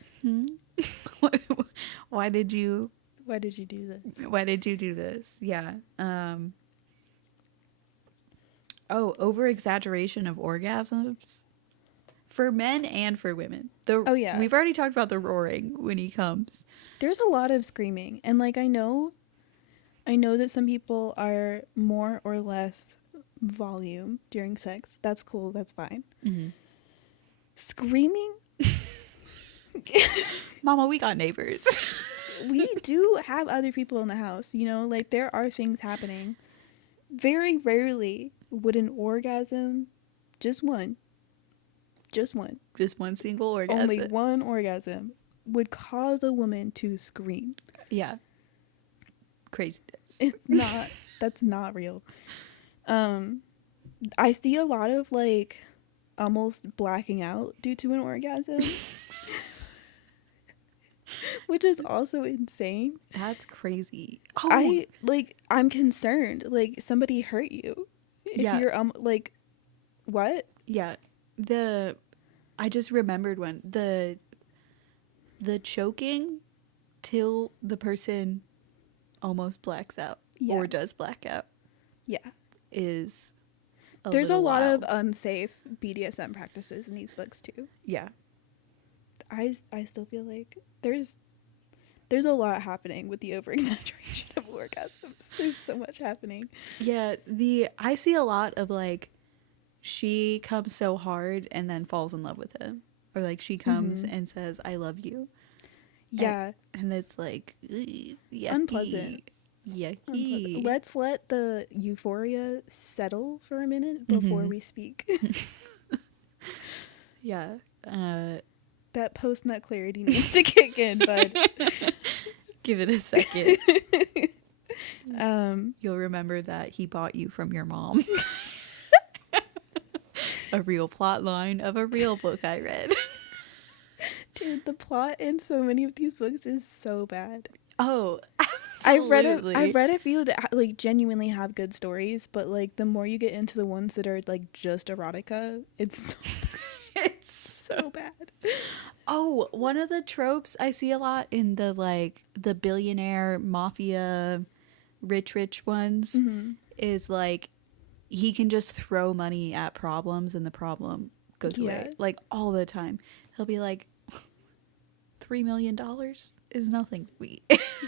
why did you do this? Why did you do this? Yeah. Over exaggeration of orgasms for men and for women. Oh, yeah. We've already talked about the roaring when he comes. There's a lot of screaming, and like I know that some people are more or less volume during sex. That's cool. That's fine. Mm-hmm. Screaming? Mama, we got neighbors. We do have other people in the house, you know, like there are things happening. very rarely would an orgasm, just one, just one, Just one single only orgasm. one orgasm would cause a woman to scream. Yeah. Craziness. It's not, that's not real. I see a lot of like almost blacking out due to an orgasm, which is also insane. That's crazy. Oh, I'm concerned. Like somebody hurt you. If yeah. you're like what? Yeah. I just remembered one. The choking till the person almost blacks out Yeah. or does black out Yeah. is There's a lot wild. of unsafe BDSM practices in these books too. Yeah. I still feel like there's a lot happening with the over exaggeration of orgasms. There's so much happening. Yeah, I see a lot of like she comes so hard and then falls in love with him. Or like she comes and says, I love you. Yeah. And it's like yucky. Unpleasant. Yucky. Let's let the euphoria settle for a minute before we speak. Yeah. That post-nut clarity needs to kick in, bud. Give it a second. You'll remember that he bought you from your mom. A real plot line of a real book I read. Dude, the plot in so many of these books is so bad. Oh, absolutely. I've read a few that like genuinely have good stories, but like the more you get into the ones that are like just erotica, it's so bad. Oh, one of the tropes I see a lot in the like the billionaire mafia rich ones is like he can just throw money at problems and the problem goes away. Like all the time. He'll be like $3 million is nothing to me.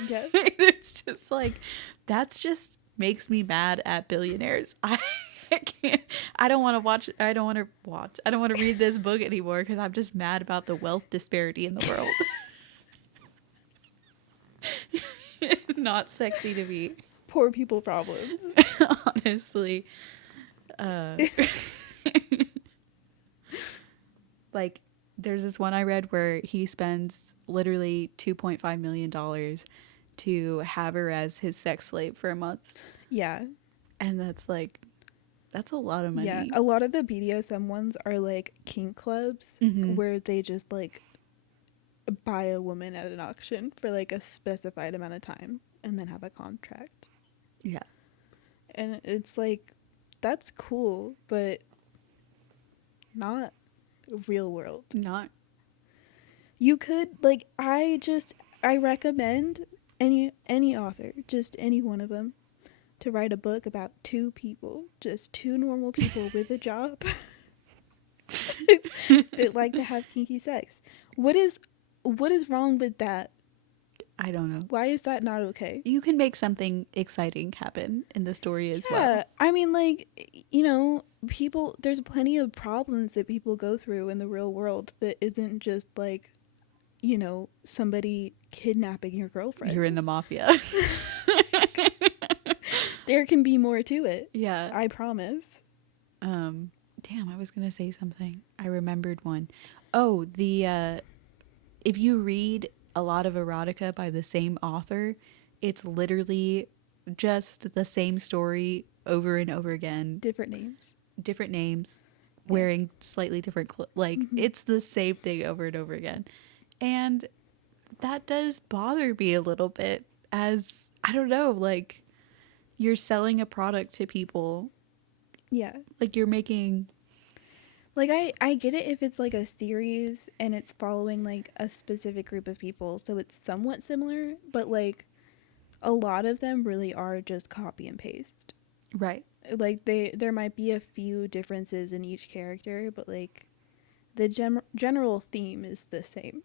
Yeah. It's just like that's just makes me mad at billionaires. I can't. I don't want to read this book anymore because I'm just mad about the wealth disparity in the world. Not sexy to me. Poor people problems. Honestly. Like, there's this one I read where he spends literally $2.5 million to have her as his sex slave for a month. Yeah. And that's a lot of money. Yeah, a lot of the BDSM ones are like kink clubs where they just like buy a woman at an auction for like a specified amount of time and then have a contract. Yeah. And it's like that's cool, but not real world. Not. You could like I recommend any author, just any one of them, to write a book about two people, just two normal people with a job that like to have kinky sex. What is wrong with that? I don't know. Why is that not okay? You can make something exciting happen in the story as well. Yeah, I mean, like, you know, there's plenty of problems that people go through in the real world that isn't just like, you know, somebody kidnapping your girlfriend. You're in the mafia. There can be more to it. Yeah. I promise. Damn, I was gonna say something. I remembered one. Oh, if you read a lot of erotica by the same author, it's literally just the same story over and over again. Different names. Yeah. Wearing slightly different it's the same thing over and over again. And that does bother me a little bit, as I don't know, like you're selling a product to people. Yeah. Like you're making, like I get it if it's like a series and it's following like a specific group of people, so it's somewhat similar, but like a lot of them really are just copy and paste. right. Like there might be a few differences in each character, but like the general theme is the same.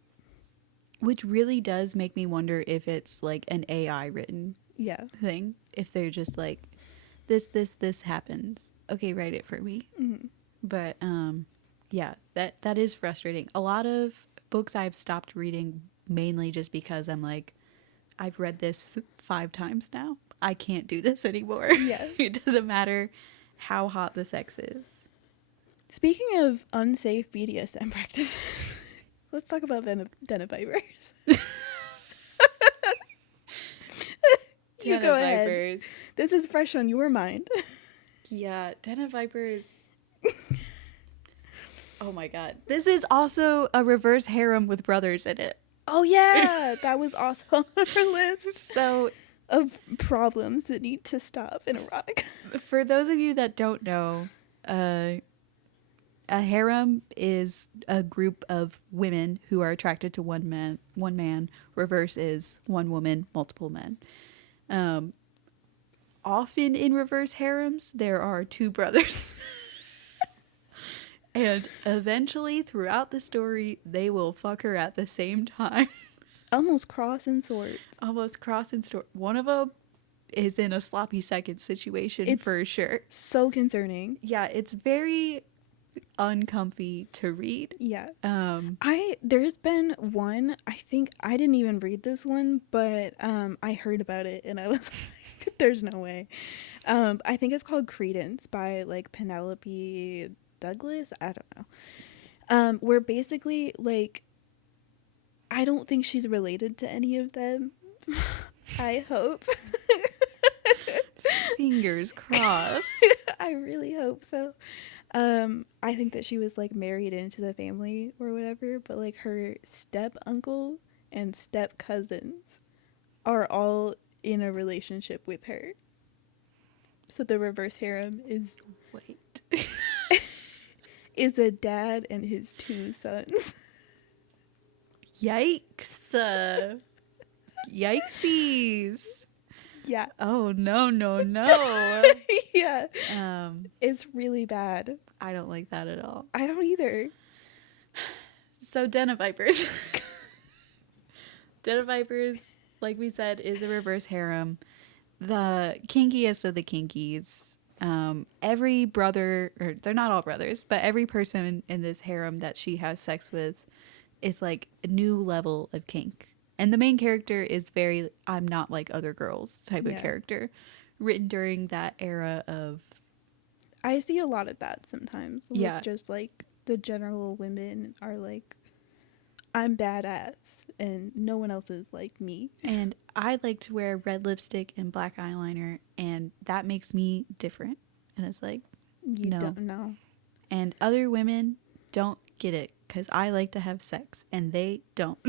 Which really does make me wonder if it's like an AI written thing. If they're just like, this happens. Okay, write it for me. Mm-hmm. But yeah, that is frustrating. A lot of books I've stopped reading mainly just because I'm like, I've read this 5 times now. I can't do this anymore. Yeah. It doesn't matter how hot the sex is. Speaking of unsafe BDSM practices, let's talk about den of vipers. You go ahead. Vipers. This is fresh on your mind. Yeah, Den of Vipers. Oh my god. This is also a reverse harem with brothers in it. Oh yeah, that was also on our list So, of problems that need to stop in erotica. for those of you that don't know, a harem is a group of women who are attracted to one man. One man. Reverse is one woman, multiple men. Often in reverse harems, there are two brothers. And eventually, throughout the story, they will fuck her at the same time. Almost crossing swords. Almost crossing story. One of them is in a sloppy second situation It's for sure. So concerning. Yeah, it's very uncomfy to read. Yeah. There's been one, I think I didn't even read this one, but I heard about it and I was like, there's no way. I think it's called Credence by like Penelope Douglas. I don't know. Where basically like I don't think she's related to any of them. I hope. Fingers crossed. I really hope so. I think that she was like married into the family or whatever, but like her step uncle and step cousins are all in a relationship with her. So the reverse harem is is a dad and his two sons. Yikes. Yikesies. Yeah. Oh no. Yeah. It's really bad. I don't like that at all. I don't either. So Den of Vipers. Den of Vipers, like we said, is a reverse harem. The kinkiest of the kinkies. Every brother, or they're not all brothers, but every person in this harem that she has sex with is like a new level of kink. And the main character is very I'm not like other girls type of character, written during that era of. I see a lot of that sometimes. Yeah. Just like the general women are like, I'm badass and no one else is like me. And I like to wear red lipstick and black eyeliner, and that makes me different. And it's like, you don't know. And other women don't get it because I like to have sex and they don't.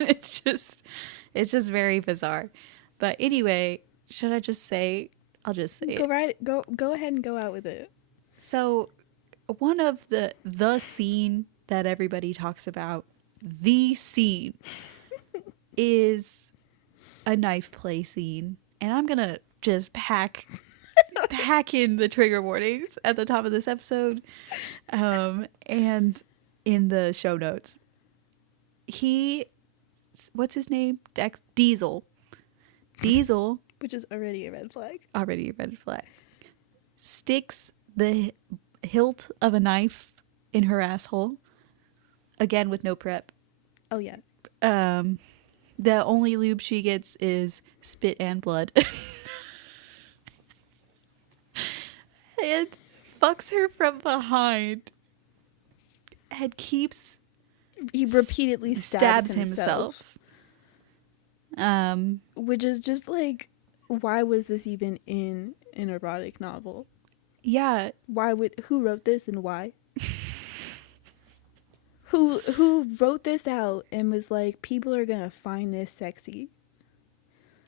It's just very bizarre. But anyway, should I just say? I'll just say Go ahead and go out with it. So, one of the scene that everybody talks about, the scene, is a knife play scene, and I'm gonna just pack in the trigger warnings at the top of this episode, and in the show notes. What's his name? Diesel, which is already a red flag. Sticks the hilt of a knife in her asshole. Again with no prep. Oh yeah. The only lube she gets is spit and blood. And fucks her from behind. And he repeatedly stabs himself. Which is just like, why was this even in an erotic novel? Yeah. Who wrote this and why? Who wrote this out and was like, people are gonna find this sexy?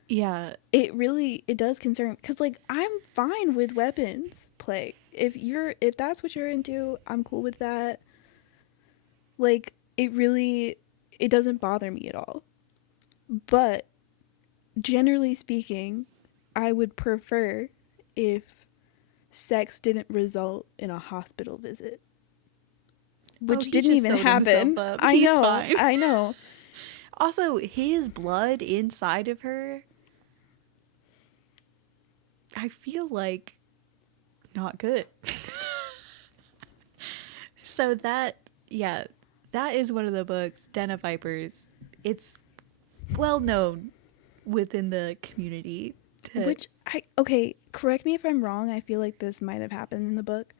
Yeah. It does concern, because like, I'm fine with weapons play. If that's what you're into, I'm cool with that. Like, it doesn't bother me at all. But generally speaking, I would prefer if sex didn't result in a hospital visit, which didn't even happen. I know. Also, his blood inside of her, I feel like not good. So that is one of the books, Den of Vipers. It's well known within the community Which correct me if I'm wrong. I feel like this might have happened in the book.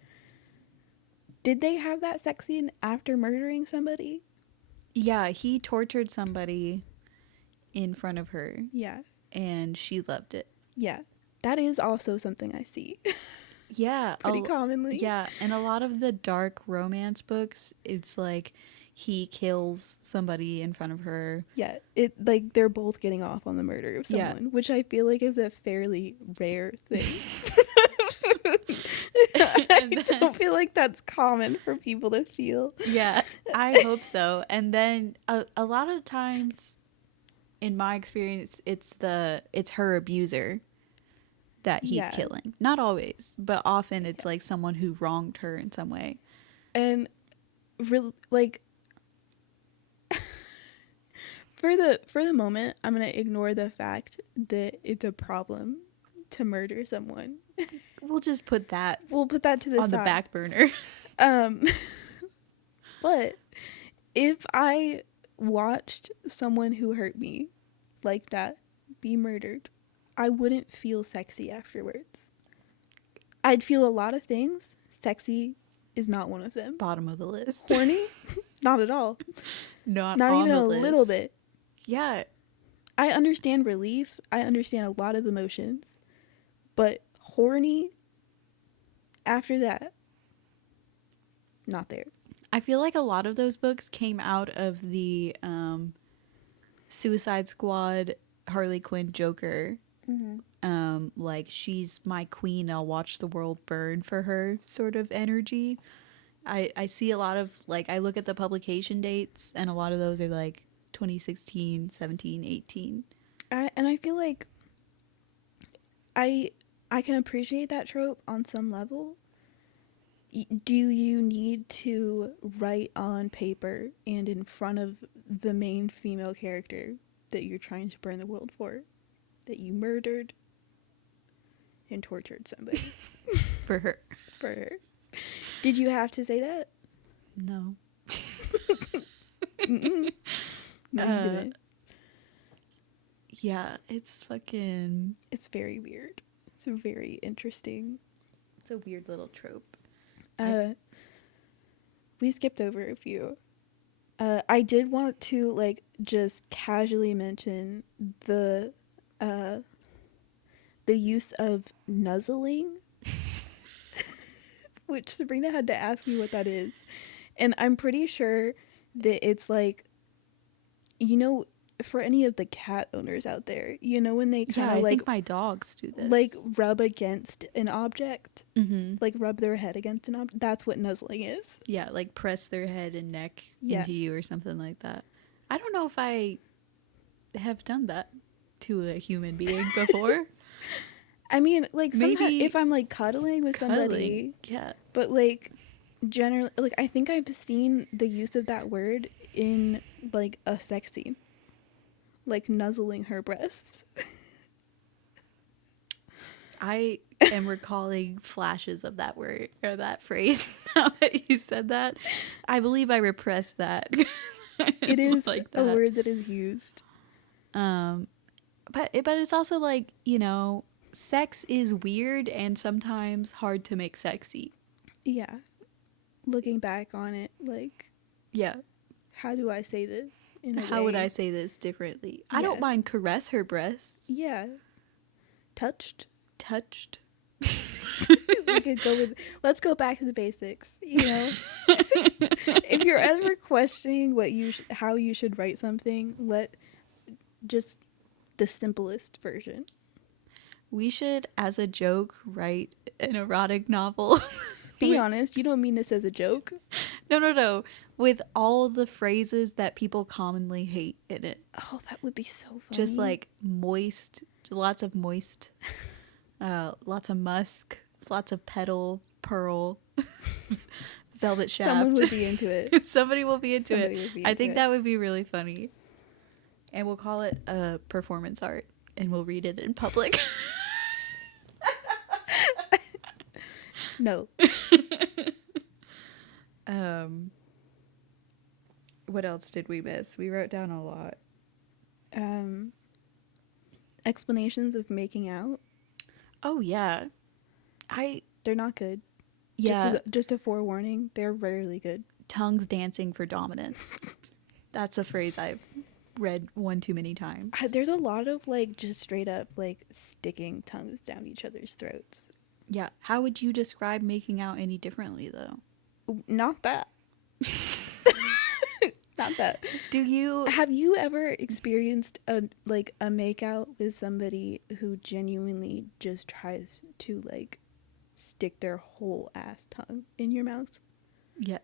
Did they have that sex scene after murdering somebody? Yeah, he tortured somebody in front of her. Yeah. And she loved it. Yeah. That is also something I see. Yeah. Pretty commonly. Yeah, and a lot of the dark romance books, it's like he kills somebody in front of her. Yeah, it like they're both getting off on the murder of someone, which I feel like is a fairly rare thing. I don't feel like that's common for people to feel. Yeah, I hope so. And then a lot of times, in my experience, it's her abuser that he's killing. Not always, but often it's like someone who wronged her in some way. And like for the moment, I'm gonna ignore the fact that it's a problem to murder someone. We'll just put that. We'll put that to the side. On the back burner. But if I watched someone who hurt me like that be murdered, I wouldn't feel sexy afterwards. I'd feel a lot of things. Sexy is not one of them. Bottom of the list. Horny? Not at all. Not even a list. Little bit. Yeah. I understand relief. I understand a lot of emotions. But horny, after that, not there. I feel like a lot of those books came out of the Suicide Squad, Harley Quinn, Joker. Mm-hmm. Like, she's my queen, I'll watch the world burn for her sort of energy. I see a lot of, like, I look at the publication dates, and a lot of those are like 2016, 17, 18. And I feel like I can appreciate that trope on some level. Do you need to write on paper and in front of the main female character that you're trying to burn the world for, that you murdered and tortured somebody? For her. Did you have to say that? No. No, you didn't. Yeah, it's very weird. It's very interesting. It's a weird little trope. We skipped over a few. I did want to like just casually mention the use of nuzzling, which Sabrina had to ask me what that is, and I'm pretty sure that it's like, you know, for any of the cat owners out there, you know, when they kind of I think my dogs do this, like rub against an object, like rub their head against an object. That's what nuzzling is. Yeah, like press their head and neck into you or something like that. I don't know if I have done that to a human being before. I mean, like, sometimes if I'm like cuddling with somebody, but like generally, like, I think I've seen the use of that word in like a sex scene. Like nuzzling her breasts. I am recalling flashes of that word or that phrase now that you said that. I believe I repressed that. It is like a word that is used. But it's also like, you know, sex is weird and sometimes hard to make sexy. Yeah. Looking back on it, like, yeah. How do I say this? How would I say this differently? Yeah. I don't mind caress her breasts. Yeah. Touched. We could go with. Let's go back to the basics. You know, if you're ever questioning how you should write something, just the simplest version. We should, as a joke, write an erotic novel. Be honest, you don't mean this as a joke. No. With all the phrases that people commonly hate in it. Oh, that would be so funny. Just like moist, lots of moist, lots of musk, lots of petal, pearl, velvet shaft. Someone would be into it. Somebody will be into it. I think that would be really funny. And we'll call it performance art, and we'll read it in public. No. What else did we miss? We wrote down a lot. explanations of making out, Oh yeah. they're not good. Yeah, Just a forewarning, they're rarely good. tongues dancing for dominance. That's a phrase I've read one too many times. There's a lot of like just straight up like sticking tongues down each other's throats. Yeah. How would you describe making out any differently though? Not that. Not that. Do you Have you ever experienced a makeout with somebody who genuinely just tries to like stick their whole ass tongue in your mouth? Yes.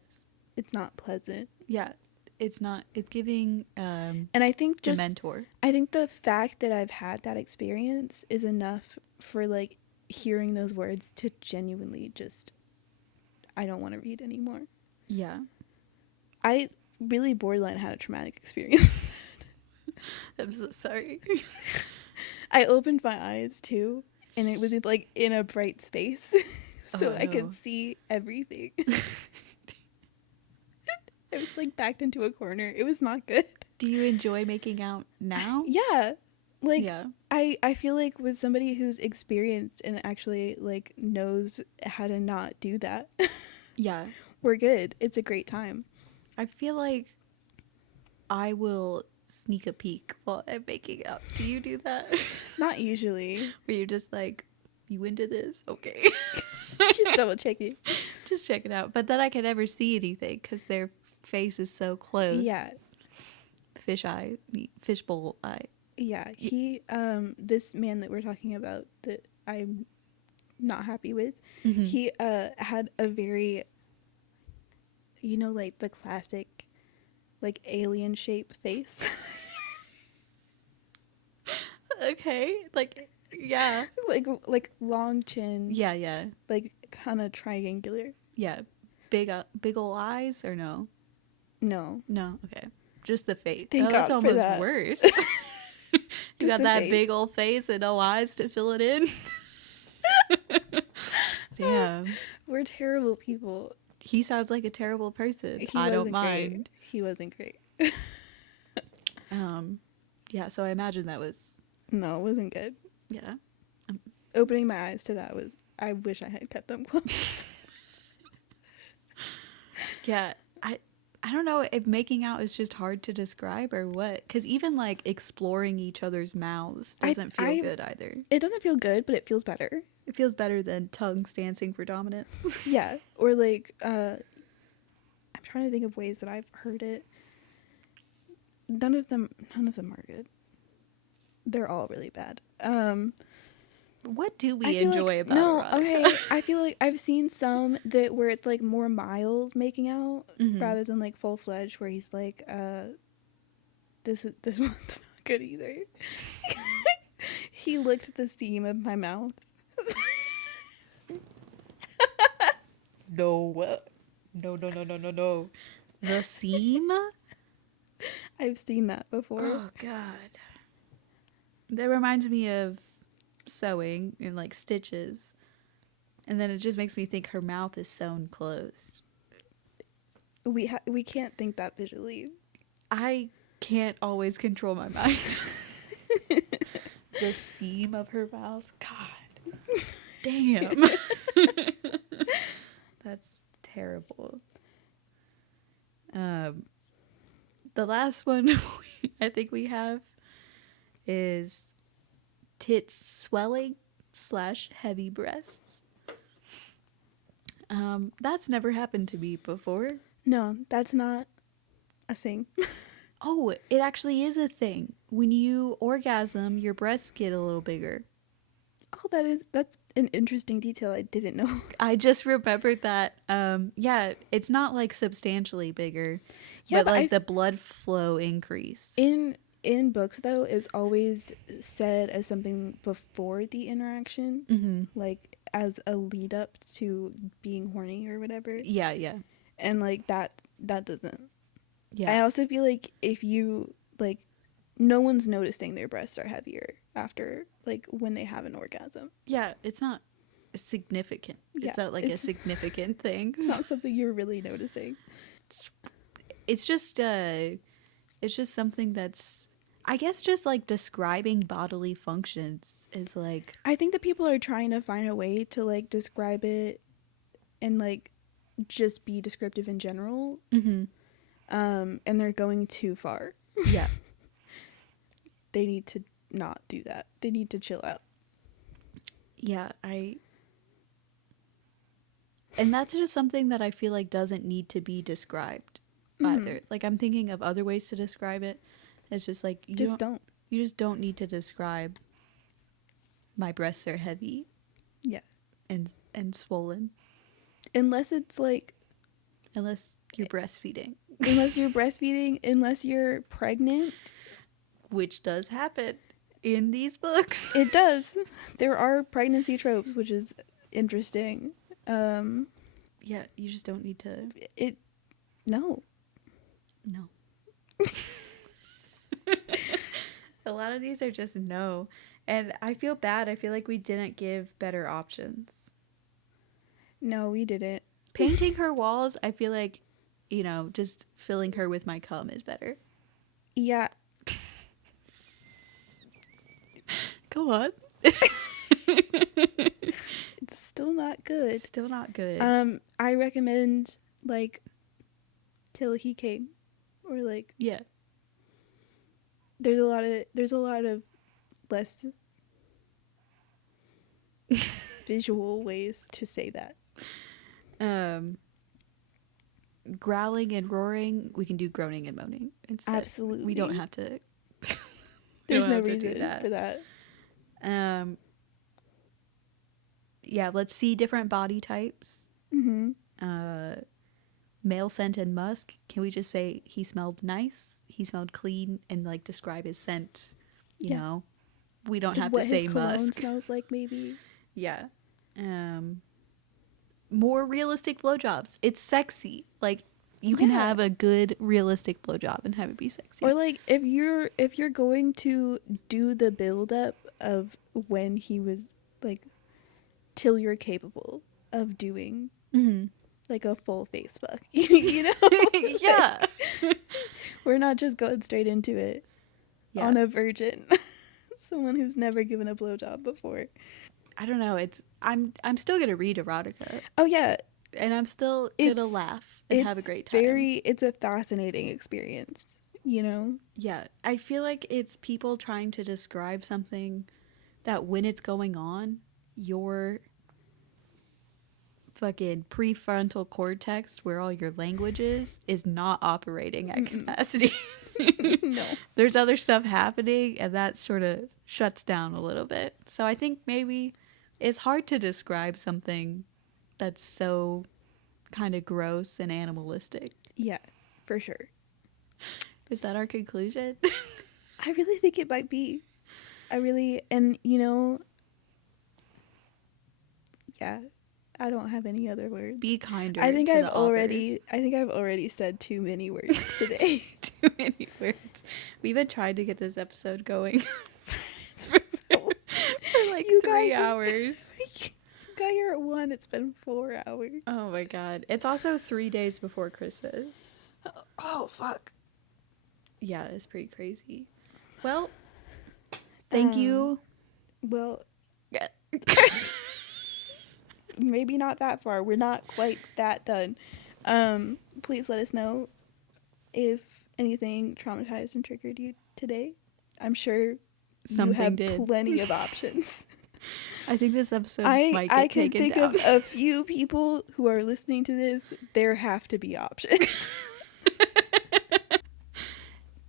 It's not pleasant. Yeah. It's not it's giving And I think just Dementor. I think the fact that I've had that experience is enough for like hearing those words to genuinely just I don't want to read anymore. Yeah. I really borderline had a traumatic experience. I'm so sorry. I opened my eyes too, and it was like in a bright space, so Oh, I no. could see everything. I was like backed into a corner. It was not good. Do you enjoy making out now? Yeah, like Yeah. I feel like with somebody who's experienced and actually like knows how to not do that, Yeah. we're good. It's a great time. I feel like I will sneak a peek while I'm making out. Do you do that? Not usually. Where you're just like, you into this? Okay. Just double checking. Just check it out. But then I can never see anything because their face is so close. Yeah. Fishbowl eye. Yeah, he this man that we're talking about that I'm not happy with, Mhm. he had a very, you know, like the classic like alien shape face. Okay. Like, yeah. like long chin, Yeah, yeah. like kind of triangular. Yeah. Big ol' eyes or no? No. No. Okay. Just the face. Thank That's God for almost that. worse. You Just got the that face. big old face and no eyes to fill it in. Damn. We're terrible people. He sounds like a terrible person. He I don't wasn't mind. great. He wasn't great. Yeah, so I imagine that was No, it wasn't good. yeah. Opening my eyes to that was I wish I had kept them closed. Yeah, I don't know if making out is just hard to describe or what. Because even like exploring each other's mouths doesn't feel good either. It doesn't feel good, but it feels better. It feels better than tongues dancing for dominance. Yeah, or like I'm trying to think of ways that I've heard it. None of them are good. They're all really bad. What do I we feel enjoy like, about no, erotica? okay. I feel like I've seen some that where it's like more mild making out Mhm. rather than like full fledged where he's like, this one's not good either. He licked the seam of my mouth. No. No. The seam? I've seen that before. Oh god. That reminds me of sewing and like stitches. And then it just makes me think her mouth is sewn closed. We can't think that visually. I can't always control my mind. The seam of her mouth. God. Damn. That's terrible. The last one I think we have is tits swelling / heavy breasts. That's never happened to me before. No, that's not a thing. Oh, it actually is a thing. When you orgasm, your breasts get a little bigger. Oh, that's an interesting detail I didn't know. I just remembered that. Yeah, it's not like substantially bigger, Yeah, but like the blood flow increase. In books though, it's always said as something before the interaction, Mm-hmm. like as a lead up to being horny or whatever. Yeah, yeah, And like that doesn't. yeah. I also feel like if you like, no one's noticing their breasts are heavier after like when they have an orgasm. Yeah, it's not significant. Yeah, It's not like a significant thing. It's not something you're really noticing. It's just something that's I guess just like describing bodily functions is like, I think that people are trying to find a way to like describe it and like just be descriptive in general. mm-hmm. And they're going too far. Yeah. They need to not do that. They need to chill out. Yeah, and that's just something that I feel like doesn't need to be described either. Like I'm thinking of other ways to describe it. It's just like you just don't need to describe my breasts are heavy. Yeah. And swollen. Unless it's like Unless you're breastfeeding. Unless you're pregnant. Which does happen in these books. It does. There are pregnancy tropes, which is interesting. Yeah, you just don't need to. No. A lot of these are just no. And I feel bad. I feel like we didn't give better options. No, we didn't. Painting her walls, I feel like, just filling her with my cum is better. Yeah. Go on. It's still not good. Still not good. I recommend like Till He Came, or like yeah. There's a lot of less visual ways to say that. Growling and roaring, we can do groaning and moaning instead. Absolutely. We don't have to. There's no reason for that. Yeah, let's see different body types. Mm-hmm. Male scent and musk. Can we just say he smelled nice? He smelled clean, and like describe his scent. You know, we don't have to say his musk. cologne smells like, maybe. Yeah. More realistic blowjobs. It's sexy. Like you can have a good realistic blowjob and have it be sexy. Or like if you're going to do the build up of when he was like till you're capable of doing like a full face fuck, you know? Yeah. We're not just going straight into it on a virgin, someone who's never given a blowjob before. I don't know. I'm still gonna read erotica. Oh yeah, and I'm still gonna laugh and have a great time. It's a fascinating experience, you know? Yeah, I feel like it's people trying to describe something that when it's going on, your fucking prefrontal cortex, where all your language is not operating at capacity. No. There's other stuff happening, and that sort of shuts down a little bit. So I think maybe it's hard to describe something that's so kind of gross and animalistic. Yeah, for sure. Is that our conclusion? I really think it might be. And you know, yeah, I don't have any other words. Be kinder. I think I've already said too many words today. Too many words. We've been trying to get this episode going for like 3 hours. You got here at 1. It's been 4 hours. Oh my god! It's also 3 days before Christmas. Oh fuck. Yeah, it's pretty crazy. Well, thank you. Well, maybe not that far. We're not quite that done. Please let us know if anything traumatized and triggered you today. I'm sure you have plenty of options. I think this episode might get taken down. I can think of a few people who are listening to this. There have to be options.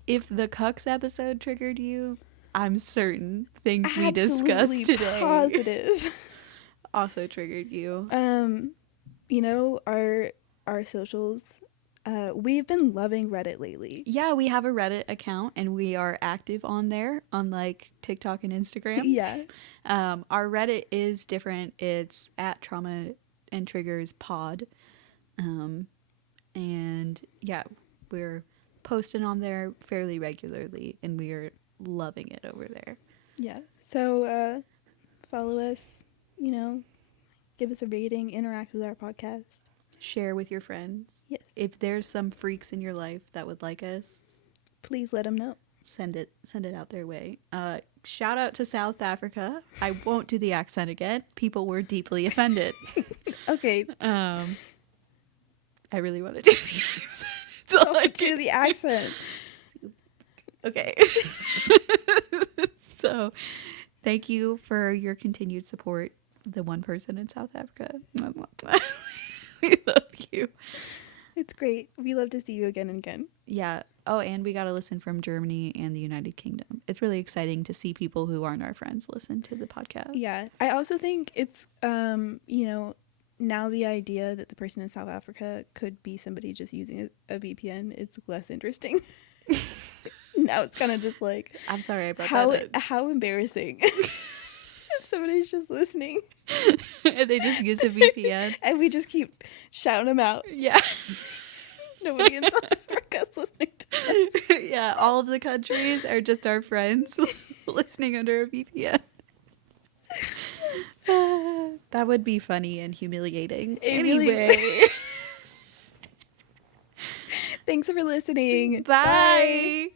If the Cucks episode triggered you, I'm certain things we discussed today positive also triggered you. You know, our socials. We've been loving Reddit lately. Yeah, we have a Reddit account and we are active on there, unlike TikTok and Instagram. Yeah. Our Reddit is different. It's at Trauma and Triggers Pod. And yeah, we're posting on there fairly regularly and we are loving it over there. Yeah. So follow us, you know, give us a rating, interact with our podcast. Share with your friends. Yes. If there's some freaks in your life that would like us, please let them know. send it out their way. Shout out to South Africa. I won't do the accent again. People were deeply offended. Okay. I really want to do the accent. It's all I Do the accent. Okay. So, thank you for your continued support. The one person in South Africa. We love you. It's great. We love to see you again and again. Yeah. Oh, and we got to listen from Germany and the United Kingdom. It's really exciting to see people who aren't our friends listen to the podcast. Yeah. I also think it's, you know, now the idea that the person in South Africa could be somebody just using a VPN, it's less interesting. Now it's kind of just like, I'm sorry I brought that up. How embarrassing. If somebody's just listening. And they just use a VPN. And we just keep shouting them out. Yeah. Nobody in South Africa is listening to us. Yeah, all of the countries are just our friends listening under a VPN. That would be funny and humiliating. Anyway. Thanks for listening. Bye.